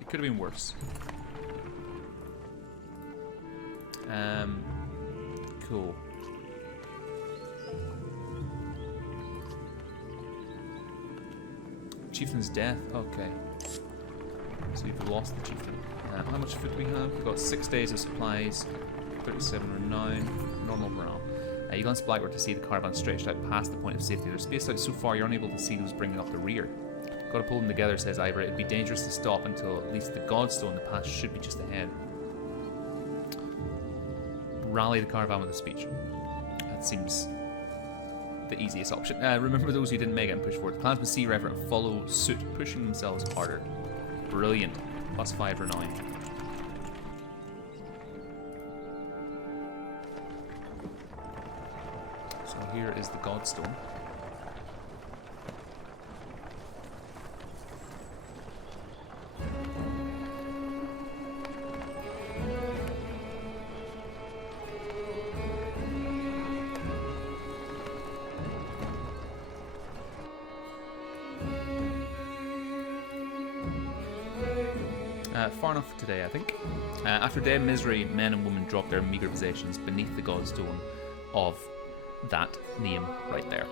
It could have been worse. Cool. Chieftain's death. Okay. So you've lost the chieftain. How much food do we have? We've got 6 days of supplies, 37 renown, normal morale. You glance backward to see the caravan stretched out past the point of safety. They're spaced out so far you're unable to see those bringing up the rear. Gotta pull them together, says Ivor. It'd be dangerous to stop until at least the Godstone, the pass should be just ahead. Rally the caravan with a speech. That seems the easiest option. Remember those who didn't make it and push forward. The clansmen see Reverend and follow suit, pushing themselves harder. Brilliant. +5 for 9. So here is the Godstone. Far enough for today, I think. After a day of misery, men and women drop their meagre possessions beneath the Godstone of that name right there.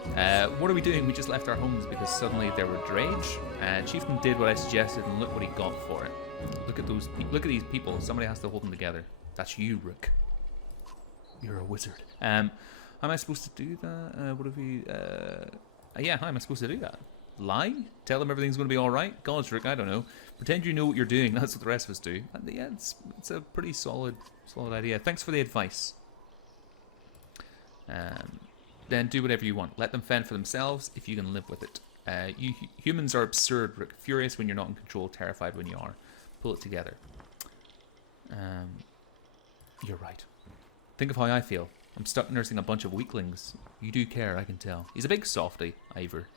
What are we doing? We just left our homes because suddenly there were Drage. Chieftain did what I suggested, and look what he got for it. Look at those. Look at these people. Somebody has to hold them together. That's you, Rook. You're a wizard. How am I supposed to do that? What have we? Yeah, how am I supposed to do that? Lie? Tell them everything's going to be alright? Gods, Rick, I don't know. Pretend you know what you're doing. That's what the rest of us do. And yeah, it's a pretty solid idea. Thanks for the advice. Then do whatever you want. Let them fend for themselves if you can live with it. You humans are absurd, Rick. Furious when you're not in control, terrified when you are. Pull it together. You're right. Think of how I feel. I'm stuck nursing a bunch of weaklings. You do care, I can tell. He's a big softy, Ivor.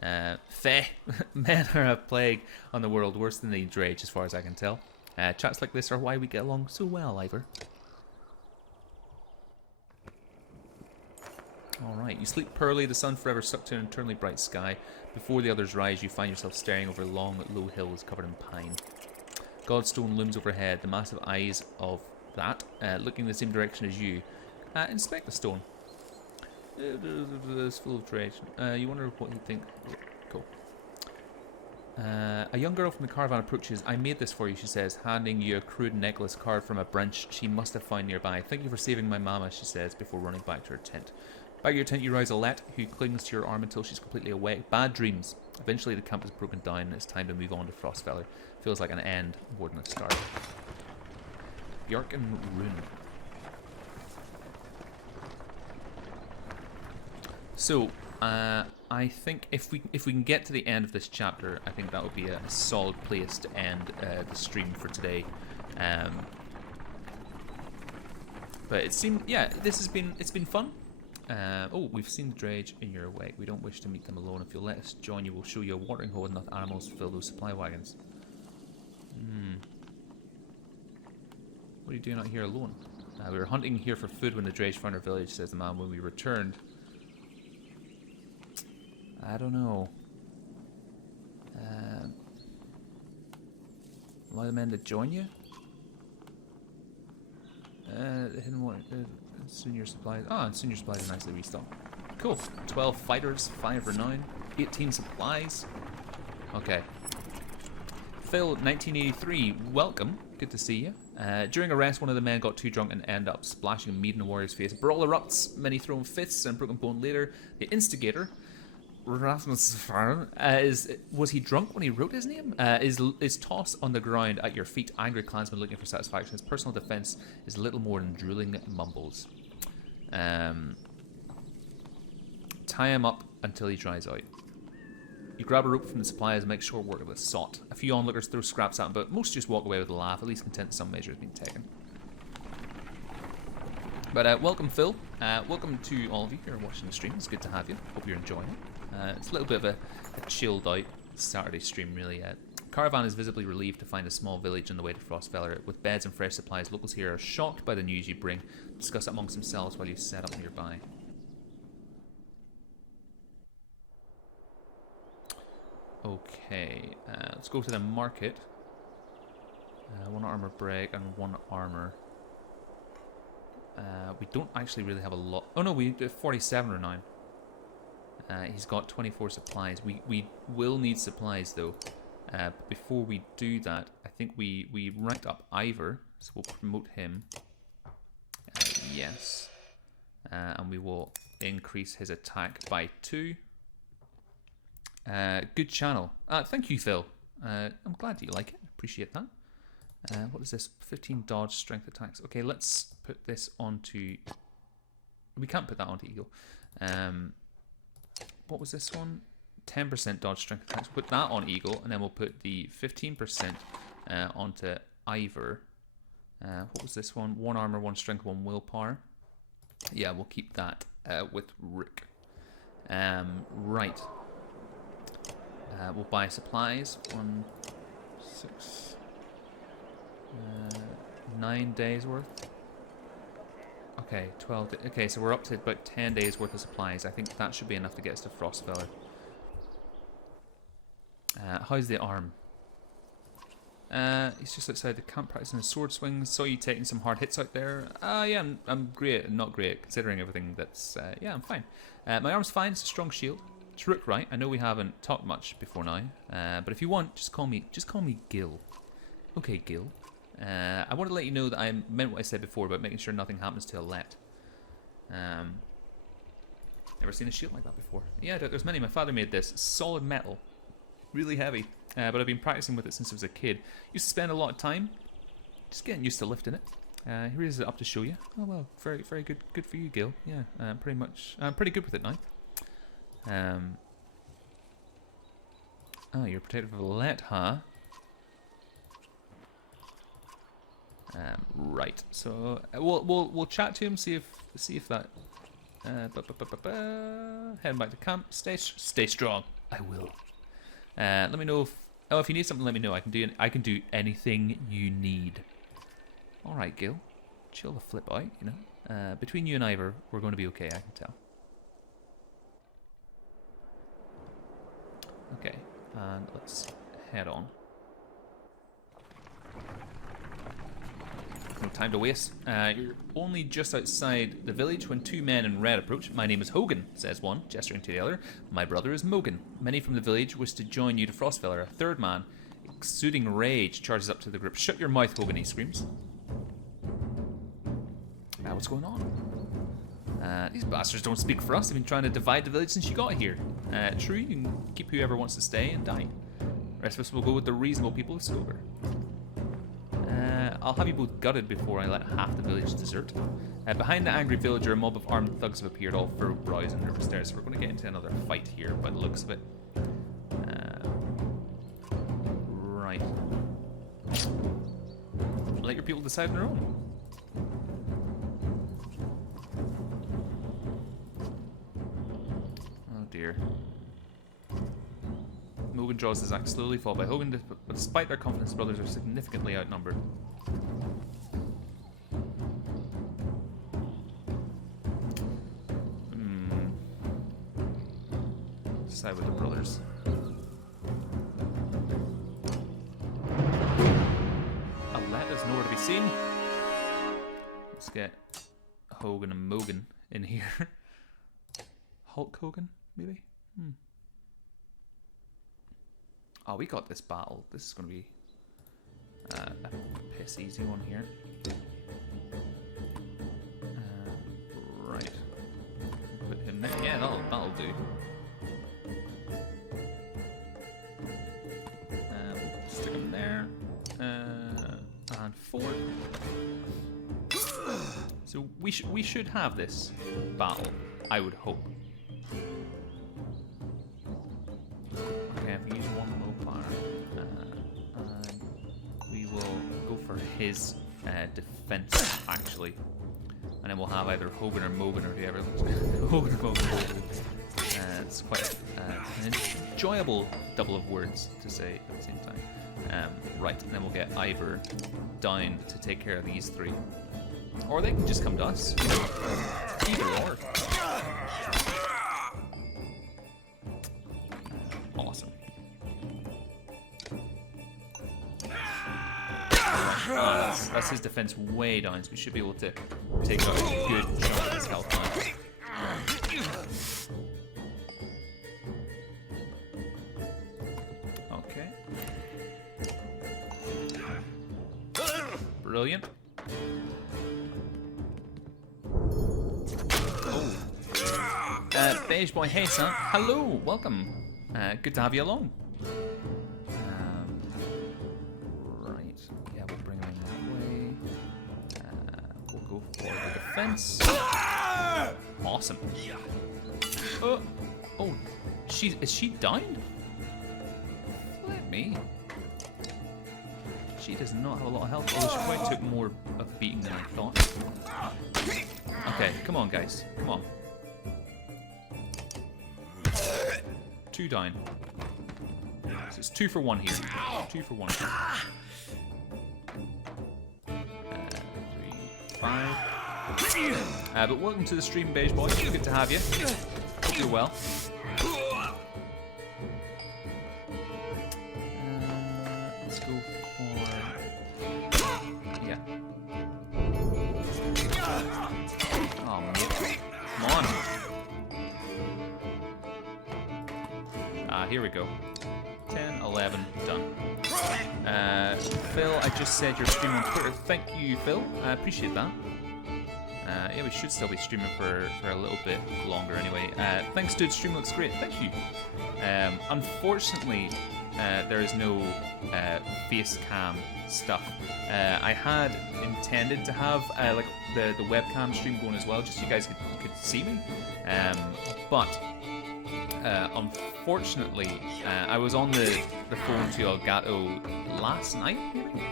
Feh. Men are a plague on the world, worse than the Drage, as far as I can tell. Chats like this are why we get along so well, Ivor. Alright, you sleep pearly, the sun forever stuck to an eternally bright sky. Before the others rise, you find yourself staring over long, low hills covered in pine. Godstone looms overhead, the massive eyes of that, looking the same direction as you. Inspect the stone. It's full of Drage. You wonder what he'd think. Cool. A young girl from the caravan approaches. I made this for you, she says, handing you a crude necklace carved from a branch she must have found nearby. Thank you for saving my mama, she says, before running back to her tent. Back at your tent, you rouse Alette, who clings to your arm until she's completely awake. Bad dreams. Eventually, the camp is broken down, and it's time to move on to Frostfeller. Feels like an end more than a start. Bjork and Rune. So, I think if we can get to the end of this chapter, I think that would be a solid place to end the stream for today. But it seemed, yeah, it's been fun. Oh, we've seen the Drage in your wake. We don't wish to meet them alone. If you'll let us join you, we'll show you a watering hole with enough animals to fill those supply wagons. What are you doing out here alone? We were hunting here for food when the Drage found our village, says the man. When we returned, I don't know. Allow the men to join you? The hidden one. Soon your supplies. And soon your supplies are nicely restocked. Cool. 12 fighters, 5 renown, 18 supplies. Okay. Phil, 1983, welcome. Good to see you. During a rest, one of the men got too drunk and ended up splashing mead in the warrior's face. Brawl erupts, many thrown fists and broken bone later. The instigator, Rasmus, was he drunk when he wrote his name? Is tossed on the ground at your feet. Angry clansman looking for satisfaction. His personal defense is little more than drooling mumbles. Tie him up until he dries out. You grab a rope from the suppliers and make short work of the sot. A few onlookers throw scraps at him, but most just walk away with a laugh, at least content some measure has been taken. But welcome, Phil. Welcome to all of you who are watching the stream. It's good to have you. Hope you're enjoying it. It's a little bit of a chilled out Saturday stream, really. Caravan is visibly relieved to find a small village on the way to Frostfeller. With beds and fresh supplies, locals here are shocked by the news you bring. Discuss it amongst themselves while you set up nearby. Okay, let's go to the market. 1 armor break and 1 armor. We don't actually really have a lot. Oh no, we have 47 or 9. He's got 24 supplies. We will need supplies though. But before we do that, I think we ranked up Ivor, so we'll promote him. Yes. And we will increase his attack by 2. Good channel. Thank you, Phil. I'm glad that you like it. Appreciate that. What is this? 15 dodge strength attacks. Okay, let's put this onto... We can't put that onto Eagle. what was this one? 10% dodge strength attacks. Put that on Eagle, and then we'll put the 15% onto Ivor. What was this one? 1 armor, 1 strength, 1 willpower. Yeah, we'll keep that with Rook. Right. We'll buy supplies. 1, 6, 9 days worth. Okay, 12. Okay, so we're up to about 10 days worth of supplies. I think that should be enough to get us to Frostfeller. How's the arm? He's just outside the camp practicing his sword swings. Saw you taking some hard hits out there. Yeah, I'm great. Not great, considering everything that's... yeah, I'm fine. My arm's fine. It's a strong shield. It's Rook, right? I know we haven't talked much before now. But if you want, just call me Gil. Okay, Gil. I want to let you know that I meant what I said before about making sure nothing happens to Alette. Never seen a shield like that before. Yeah, there's many. My father made this. Solid metal. Really heavy. But I've been practicing with it since I was a kid. Used to spend a lot of time just getting used to lifting it. Here is it up to show you. Oh well, very, very good. Good for you, Gil. Yeah, pretty much. I'm pretty good with it now. Oh, you're protective of Alette, huh? Right. So we'll chat to him. See if that. Heading back to camp. Stay strong. I will. Let me know if you need something. Let me know. I can do anything you need. All right, Gil. Chill the flip out. You know. Between you and Ivor, we're going to be okay. I can tell. Okay, and let's head on. No time to waste. You're only just outside the village when 2 men in red approach. My name is Hogan, says one, gesturing to the other. My brother is Mogan. Many from the village wish to join you to Frostfeller. A third man, exuding rage, charges up to the group. Shut your mouth, Hogan, he screams. What's going on? These bastards don't speak for us. They've been trying to divide the village since you got here. True, you can keep whoever wants to stay and die. The rest of us will go with the reasonable people of Silver. I'll have you both gutted before I let half the village desert. Behind the angry villager, a mob of armed thugs have appeared, all furrowed brows and nervous stares. So we're going to get into another fight here by the looks of it. Right. Let your people decide on their own. Oh dear. Mogan draws his axe slowly, followed by Hogan, but despite their confidence, the brothers are significantly outnumbered. Side with the brothers. Alette is nowhere to be seen. Let's get Hogan and Mogan in here. Hulk Hogan, maybe? Oh, we got this battle. This is going to be a piss easy one here. Right. Put him there. Yeah, that'll do. Stick him there. And forward. So we should have this battle, I would hope. Okay, if we use 1 willpower, and we will go for his defense actually, and then we'll have either Hogan or Mogan or whoever. Hogan or Mogan. It's quite an enjoyable double of words to say at the same time. Right, and then we'll get Ivor down to take care of these 3. Or they can just come to us. Either or. Awesome. That's his defense way down, so we should be able to take out a good chunk of his health now. Okay. Brilliant. Oh. Beige Boy, hey son. Hello, welcome. Good to have you along. Right. Yeah, we'll bring him in that way. We'll go for the defense. Awesome. Oh. Oh, is she down? Let me. She does not have a lot of health. Oh, she probably took more of beating than I thought. Okay, come on, guys. Come on. 2 down. So it's 2 for 1 here. 2 for 1. 3, 5. But welcome to the stream, Beige Boy. Good to have you. Hope you're well. Let's go for... Yeah. Oh, man. Come on. Here we go. 10, 11, done. Phil, I just said you're streaming on Twitter. Thank you, Phil. I appreciate that. Yeah, we should still be streaming for a little bit longer anyway. Thanks, dude. Stream looks great. Thank you. Unfortunately, there is no face cam stuff. I had intended to have like the webcam stream going as well, just so you guys could see me. But unfortunately, I was on the phone to Elgato last night, maybe?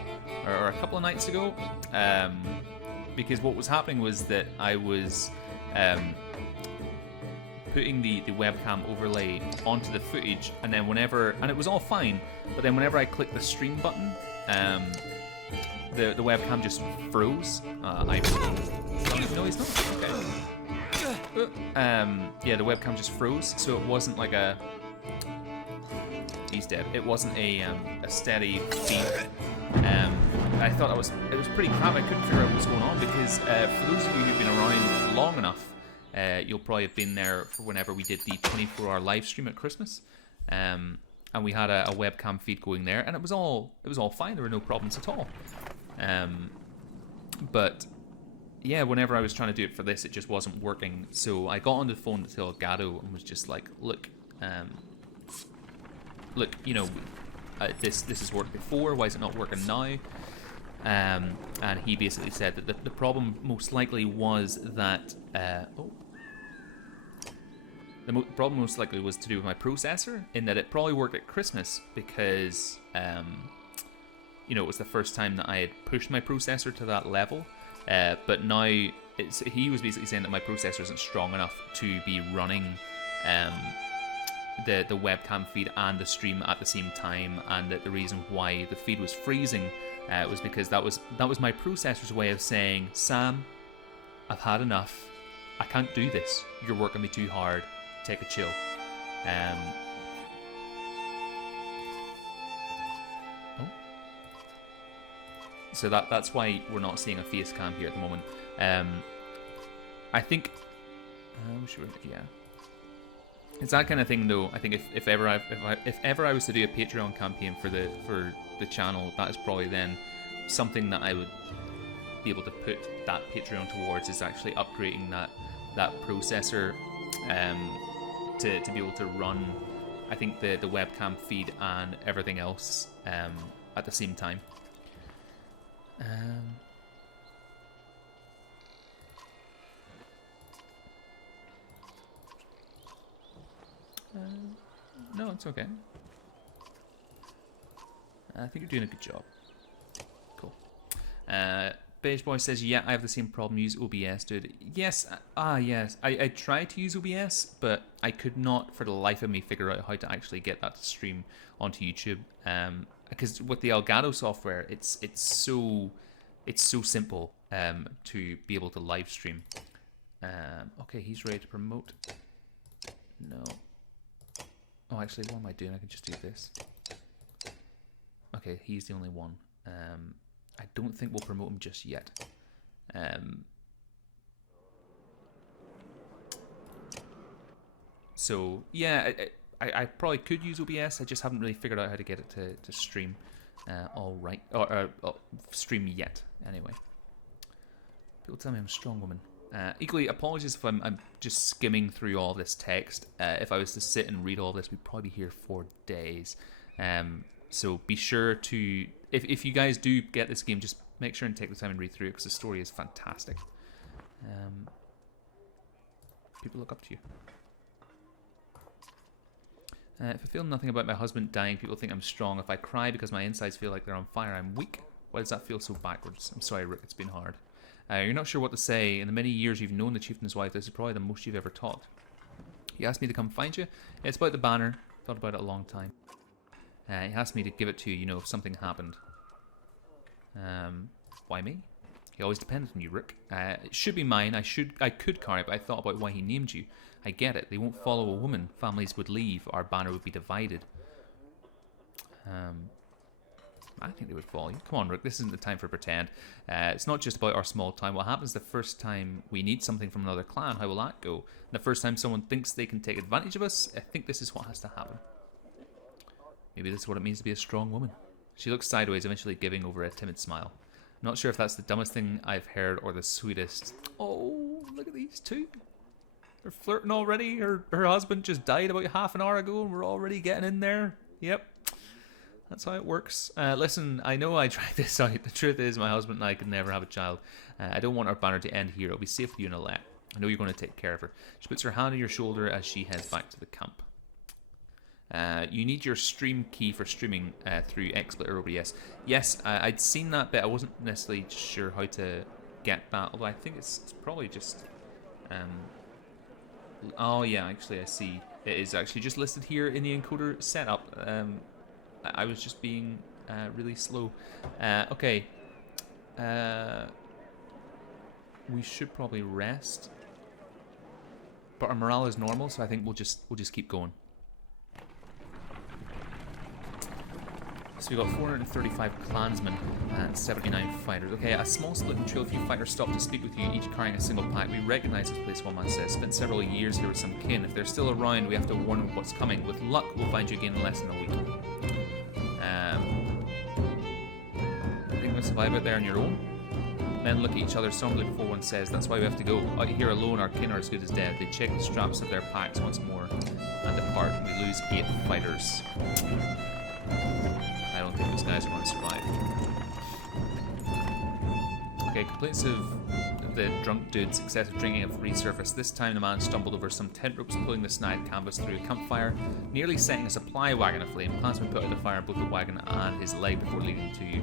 Or a couple of nights ago. Because what was happening was that I was putting the webcam overlay onto the footage, and then and it was all fine, but then whenever I clicked the stream button, the webcam just froze. No, he's not. Okay. Yeah, the webcam just froze, so it wasn't like a... He's dead. It wasn't a steady feed. I thought it was pretty crap. I couldn't figure out what was going on because for those of you who've been around long enough, you'll probably have been there for whenever we did the 24-hour live stream at Christmas, and we had a webcam feed going there, and it was all fine. There were no problems at all. But yeah, whenever I was trying to do it for this, it just wasn't working. So I got on the phone to Elgato and was just like, look, you know, this has worked before. Why is it not working now? And he basically said that the problem most likely was that problem most likely was to do with my processor, in that it probably worked at Christmas because you know, it was the first time that I had pushed my processor to that level. But now he was basically saying that my processor isn't strong enough to be running the webcam feed and the stream at the same time, and that the reason why the feed was freezing was because that was my processor's way of saying, Sam, I've had enough. I can't do this. You're working me too hard. Take a chill. So that's why we're not seeing a face cam here at the moment. I think, yeah. It's that kind of thing, though. I think if ever I was to do a Patreon campaign for the channel, that is probably then something that I would be able to put that Patreon towards, is actually upgrading that processor to be able to run, I think, the webcam feed and everything else at the same time. No, it's okay. I think you're doing a good job. Cool. Beige Boy says, yeah, I have the same problem. Use OBS, dude. Yes. Yes. I tried to use OBS, but I could not for the life of me figure out how to actually get that to stream onto YouTube. Because with the Elgato software, it's so simple to be able to live stream. Okay, he's ready to promote. No. Oh, actually, what am I doing? I can just do this. Okay, he's the only one. I don't think we'll promote him just yet. So, yeah, I probably could use OBS. I just haven't really figured out how to get it to stream all right. Or stream yet, anyway. People tell me I'm a strong woman. Equally, apologies if I'm just skimming through all this text. If I was to sit and read all this, we'd probably be here for days. So be sure to, if you guys do get this game, just make sure and take the time and read through it, because the story is fantastic. People look up to you. If I feel nothing about my husband dying, people think I'm strong. If I cry because my insides feel like they're on fire, I'm weak. Why does that feel so backwards? I'm sorry, Rick, it's been hard. You're not sure what to say. In the many years you've known the chieftain's wife, this is probably the most you've ever talked. He asked me to come find you. It's about the banner. Thought about it a long time. He asked me to give it to you, you know, if something happened. Why me? He always depended on you, Rick. It should be mine. I could carry it, but I thought about why he named you. I get it. They won't follow a woman. Families would leave. Our banner would be divided. I think they would follow you. Come on, Rick. This isn't the time for pretend. It's not just about our small town. What happens the first time we need something from another clan? How will that go? The first time someone thinks they can take advantage of us? I think this is what has to happen. Maybe this is what it means to be a strong woman. She looks sideways, eventually giving over a timid smile. I'm not sure if that's the dumbest thing I've heard or the sweetest. Oh, look at these two. They're flirting already. Her husband just died about half an hour ago and we're already getting in there. Yep. That's how it works. Listen, I know I tried this out. The truth is my husband and I could never have a child. I don't want our banner to end here. It'll be safe with you and Alette. I know you're going to take care of her. She puts her hand on your shoulder as she heads back to the camp. You need your stream key for streaming through XSplit or OBS. Yes, I'd seen that bit. I wasn't necessarily sure how to get that, although I think it's probably just... oh yeah, actually I see. It is actually just listed here in the encoder setup. I was just being really slow. Okay. We should probably rest. But our morale is normal, so I think we'll just keep going. So we got 435 clansmen and 79 fighters. Okay, a small split and trail. A few fighters stop to speak with you, each carrying a single pack. We recognize this place, one man says. Spent several years here with some kin. If they're still around, we have to warn them what's coming. With luck, we'll find you again in less than a week. I think we'll survive out there on your own. Men look at each other somberly before one says, that's why we have to go. Out here alone, our kin are as good as dead. They check the straps of their packs once more and depart. We lose 8 fighters. I don't think those guys are going to survive. Okay, complaints of the drunk dude's excessive drinking have resurfaced. This time the man stumbled over some tent ropes, pulling the snide canvas through a campfire, nearly setting a supply wagon aflame. Clansman put out the fire, both the wagon and his leg before leading to you.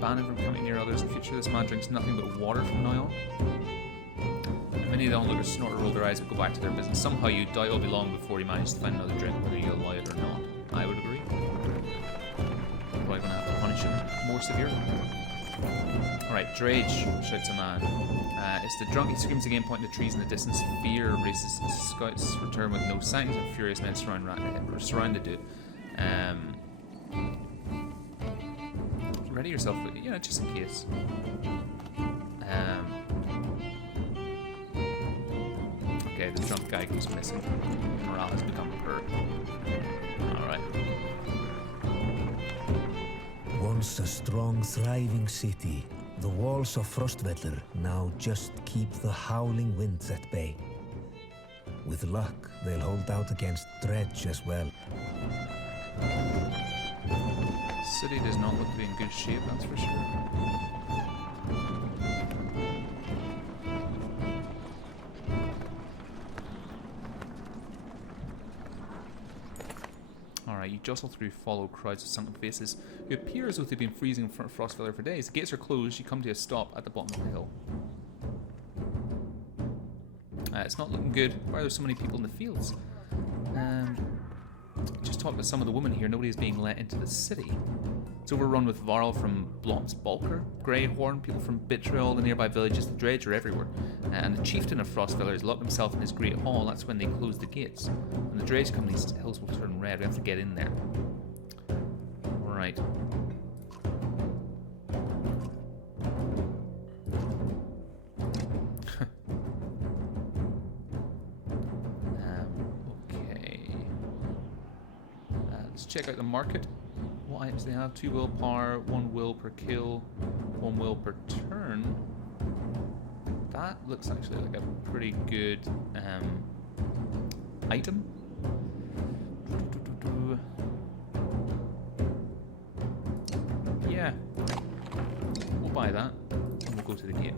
Ban him from coming near others in the future. This man drinks nothing but water from now on. Many of the onlookers snort or roll their eyes and go back to their business. Somehow you doubt it'll be long before you manage to find another drink, whether you allow it or not. I would agree. We're probably going to have to punish him more severely. Alright, Drage, shouts a man. It's the drunk. He screams again, pointing to trees in the distance. Fear races. Scouts return with no signs, and furious men surround the dude. Ready yourself, you know, just in case. Okay, the drunk guy goes missing. Morale has become poor. Alright. Once a strong, thriving city, the walls of Frostvellir now just keep the howling winds at bay. With luck, they'll hold out against Dredge as well. City does not look to be in good shape, that's for sure. Alright, you jostle through follow crowds of sunken faces who appear as though they've been freezing in front of Frostvellir for days. The gates are closed, you come to a stop at the bottom of the hill. It's not looking good. Why are there so many people in the fields? Just talked with some of the women here. Nobody is being let into the city. It's overrun with Varl from Blot's Balker, Greyhorn, people from Bitra, all the nearby villages. The Dredge are everywhere. And the chieftain of Frostvellir has locked himself in his great hall. That's when they close the gates. When the Dredge come, these hills will turn red. We have to get in there. Alright. Check out the market. What items they have? 2 willpower, 1 will per kill, 1 will per turn. That looks actually like a pretty good item. Yeah, we'll buy that and we'll go to the gate.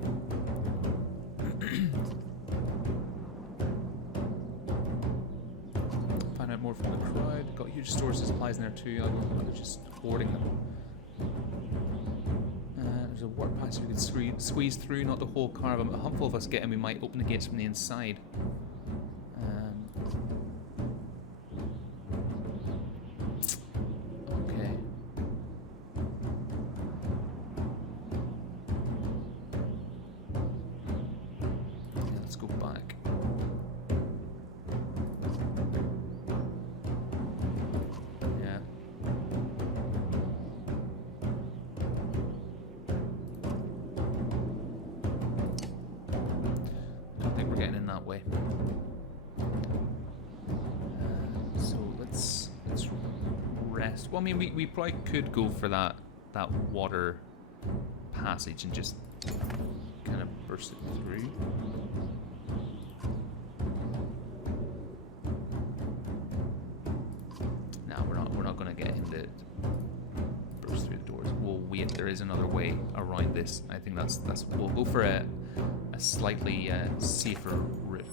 more from the crowd. Got huge stores of supplies in there too. I'm just hoarding them. There's a work passage we could squeeze through, not the whole caravan, but a handful of us get in, we might open the gates from the inside. Okay. Yeah, let's go back. Yeah. Don't think we're getting in that way. So let's rest. Well, I mean, we probably could go for that water passage and just kind of burst it through. No, we're not going to get him to burst through the doors. We'll wait. There is another way around this. I think that's we'll go for a slightly safer route.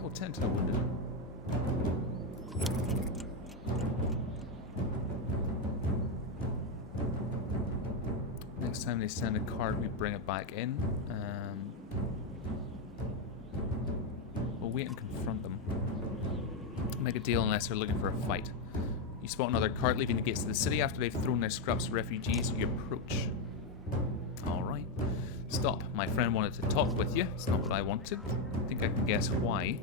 We'll tend to the window. Next time they send a card, we bring it back in. We'll wait and confront them. Make a deal unless they're looking for a fight. You spot another cart leaving the gates of the city. After they've thrown their scraps to refugees, you approach. Alright. Stop. My friend wanted to talk with you. It's not what I wanted. I think I can guess why.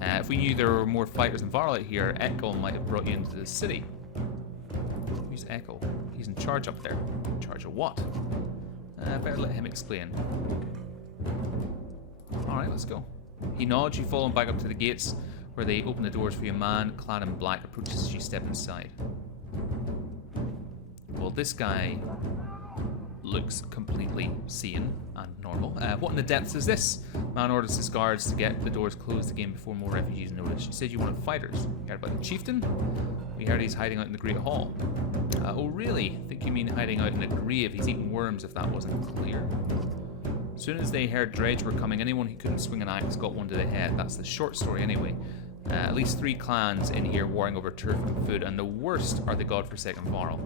If we knew there were more fighters than Varl out here, Echo might have brought you into the city. Who's Echo? He's in charge up there. In charge of what? Better let him explain. Alright, let's go. He nods. You follow him back up to the gates, where they open the doors for you. A man clad in black approaches as you step inside. Well, this guy looks completely sane and normal. What in the depths is this? Man orders his guards to get the doors closed again before more refugees notice. You said you wanted fighters. You heard about the chieftain? We heard he's hiding out in the Great Hall. Oh really? Think you mean hiding out in a grave? He's eating worms, if that wasn't clear. As soon as they heard Dredge were coming, anyone who couldn't swing an axe got one to the head. That's the short story anyway. At least 3 clans in here warring over turf and food, and the worst are the godforsaken Varl.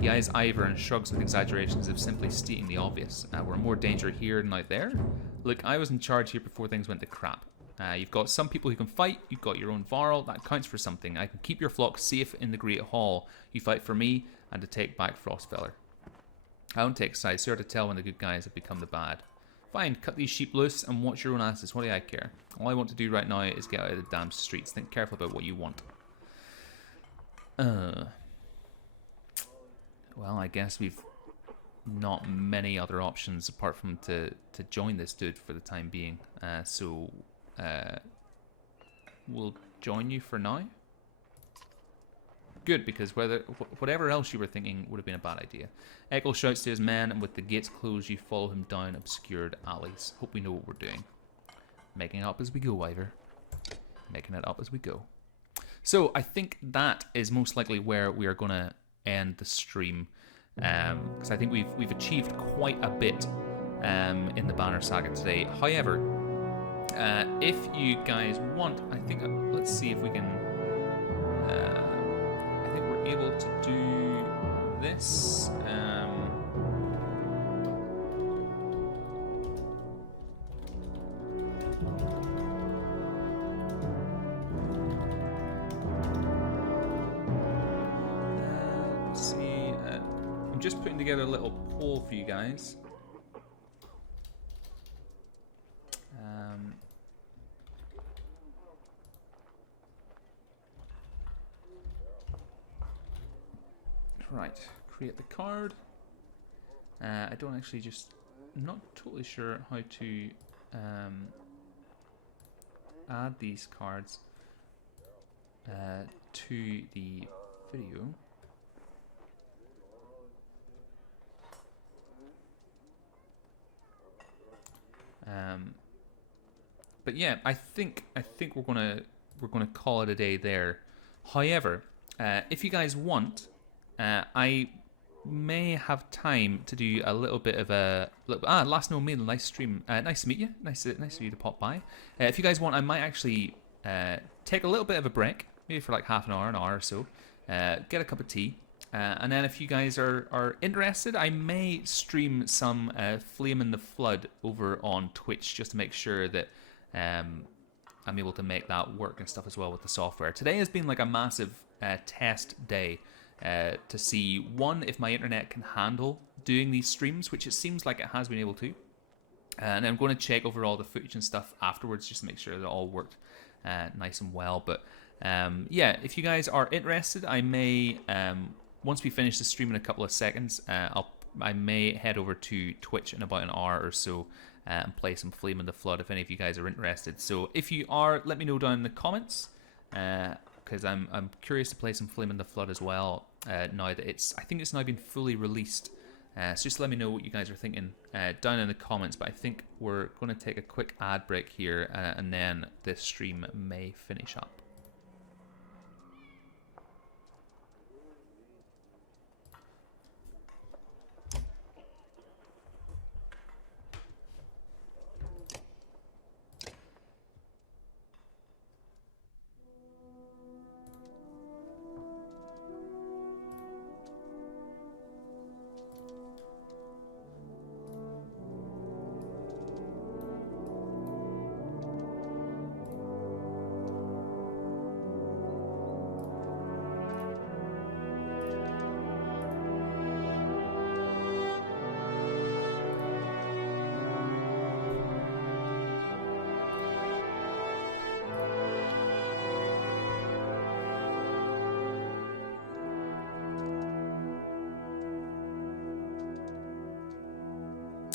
He eyes Ivor and shrugs with exaggerations of simply stating the obvious. We're in more danger here than out there. Look, I was in charge here before things went to crap. You've got some people who can fight, you've got your own Varl, that counts for something. I can keep your flock safe in the Great Hall. You fight for me, and to take back Frostfeller. I don't take sides, so hard to tell when the good guys have become the bad. Fine, cut these sheep loose and watch your own asses. What do I care? All I want to do right now is get out of the damn streets. Think careful about what you want. Well, I guess we've not many other options apart from to join this dude for the time being. So we'll join you for now. Good, because whatever else you were thinking would have been a bad idea. Echo shouts to his men, and with the gates closed, you follow him down obscured alleys. Hope we know what we're doing. Making it up as we go, Ivor. Making it up as we go. So, I think that is most likely where we are going to end the stream. Because I think we've achieved quite a bit in the Banner Saga today. However, if you guys want, I think, let's see if we can... I think we're able to do this. Let's see. I'm just putting together a little poll for you guys. Right, create the card. I don't actually I'm not totally sure how to add these cards to the video. But yeah, I think we're gonna call it a day there. However, if you guys want, I may have time to do a little bit of a last no mail. Nice stream. Nice to meet you. Nice of you to pop by. If you guys want, I might actually take a little bit of a break, maybe for like half an hour or so. Get a cup of tea. And then if you guys are interested, I may stream some Flame in the Flood over on Twitch just to make sure that I'm able to make that work and stuff as well with the software. Today has been like a massive test day to see, one, if my internet can handle doing these streams, which it seems like it has been able to. And I'm going to check over all the footage and stuff afterwards just to make sure that it all worked nice and well. But yeah, if you guys are interested, I may... once we finish the stream in a couple of seconds, I may head over to Twitch in about an hour or so and play some Flame in the Flood if any of you guys are interested. So if you are, let me know down in the comments, because I'm curious to play some Flame in the Flood as well. Now that I think it's now been fully released. So just let me know what you guys are thinking down in the comments. But I think we're going to take a quick ad break here, and then this stream may finish up.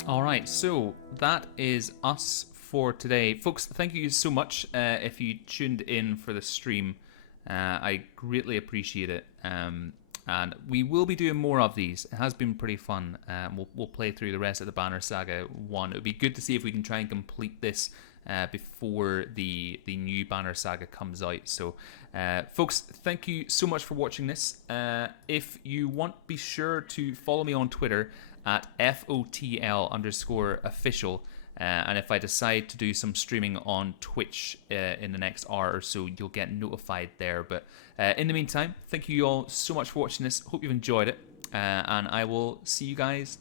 Alright, so that is us for today. Folks, thank you so much if you tuned in for the stream. I greatly appreciate it. And we will be doing more of these. It has been pretty fun. We'll play through the rest of the Banner Saga 1. It would be good to see if we can try and complete this before the new Banner Saga comes out. So, folks, thank you so much for watching this. If you want, be sure to follow me on Twitter at FOTL_official. And if I decide to do some streaming on Twitch in the next hour or so, you'll get notified there. But in the meantime, thank you all so much for watching this. Hope you've enjoyed it. And I will see you guys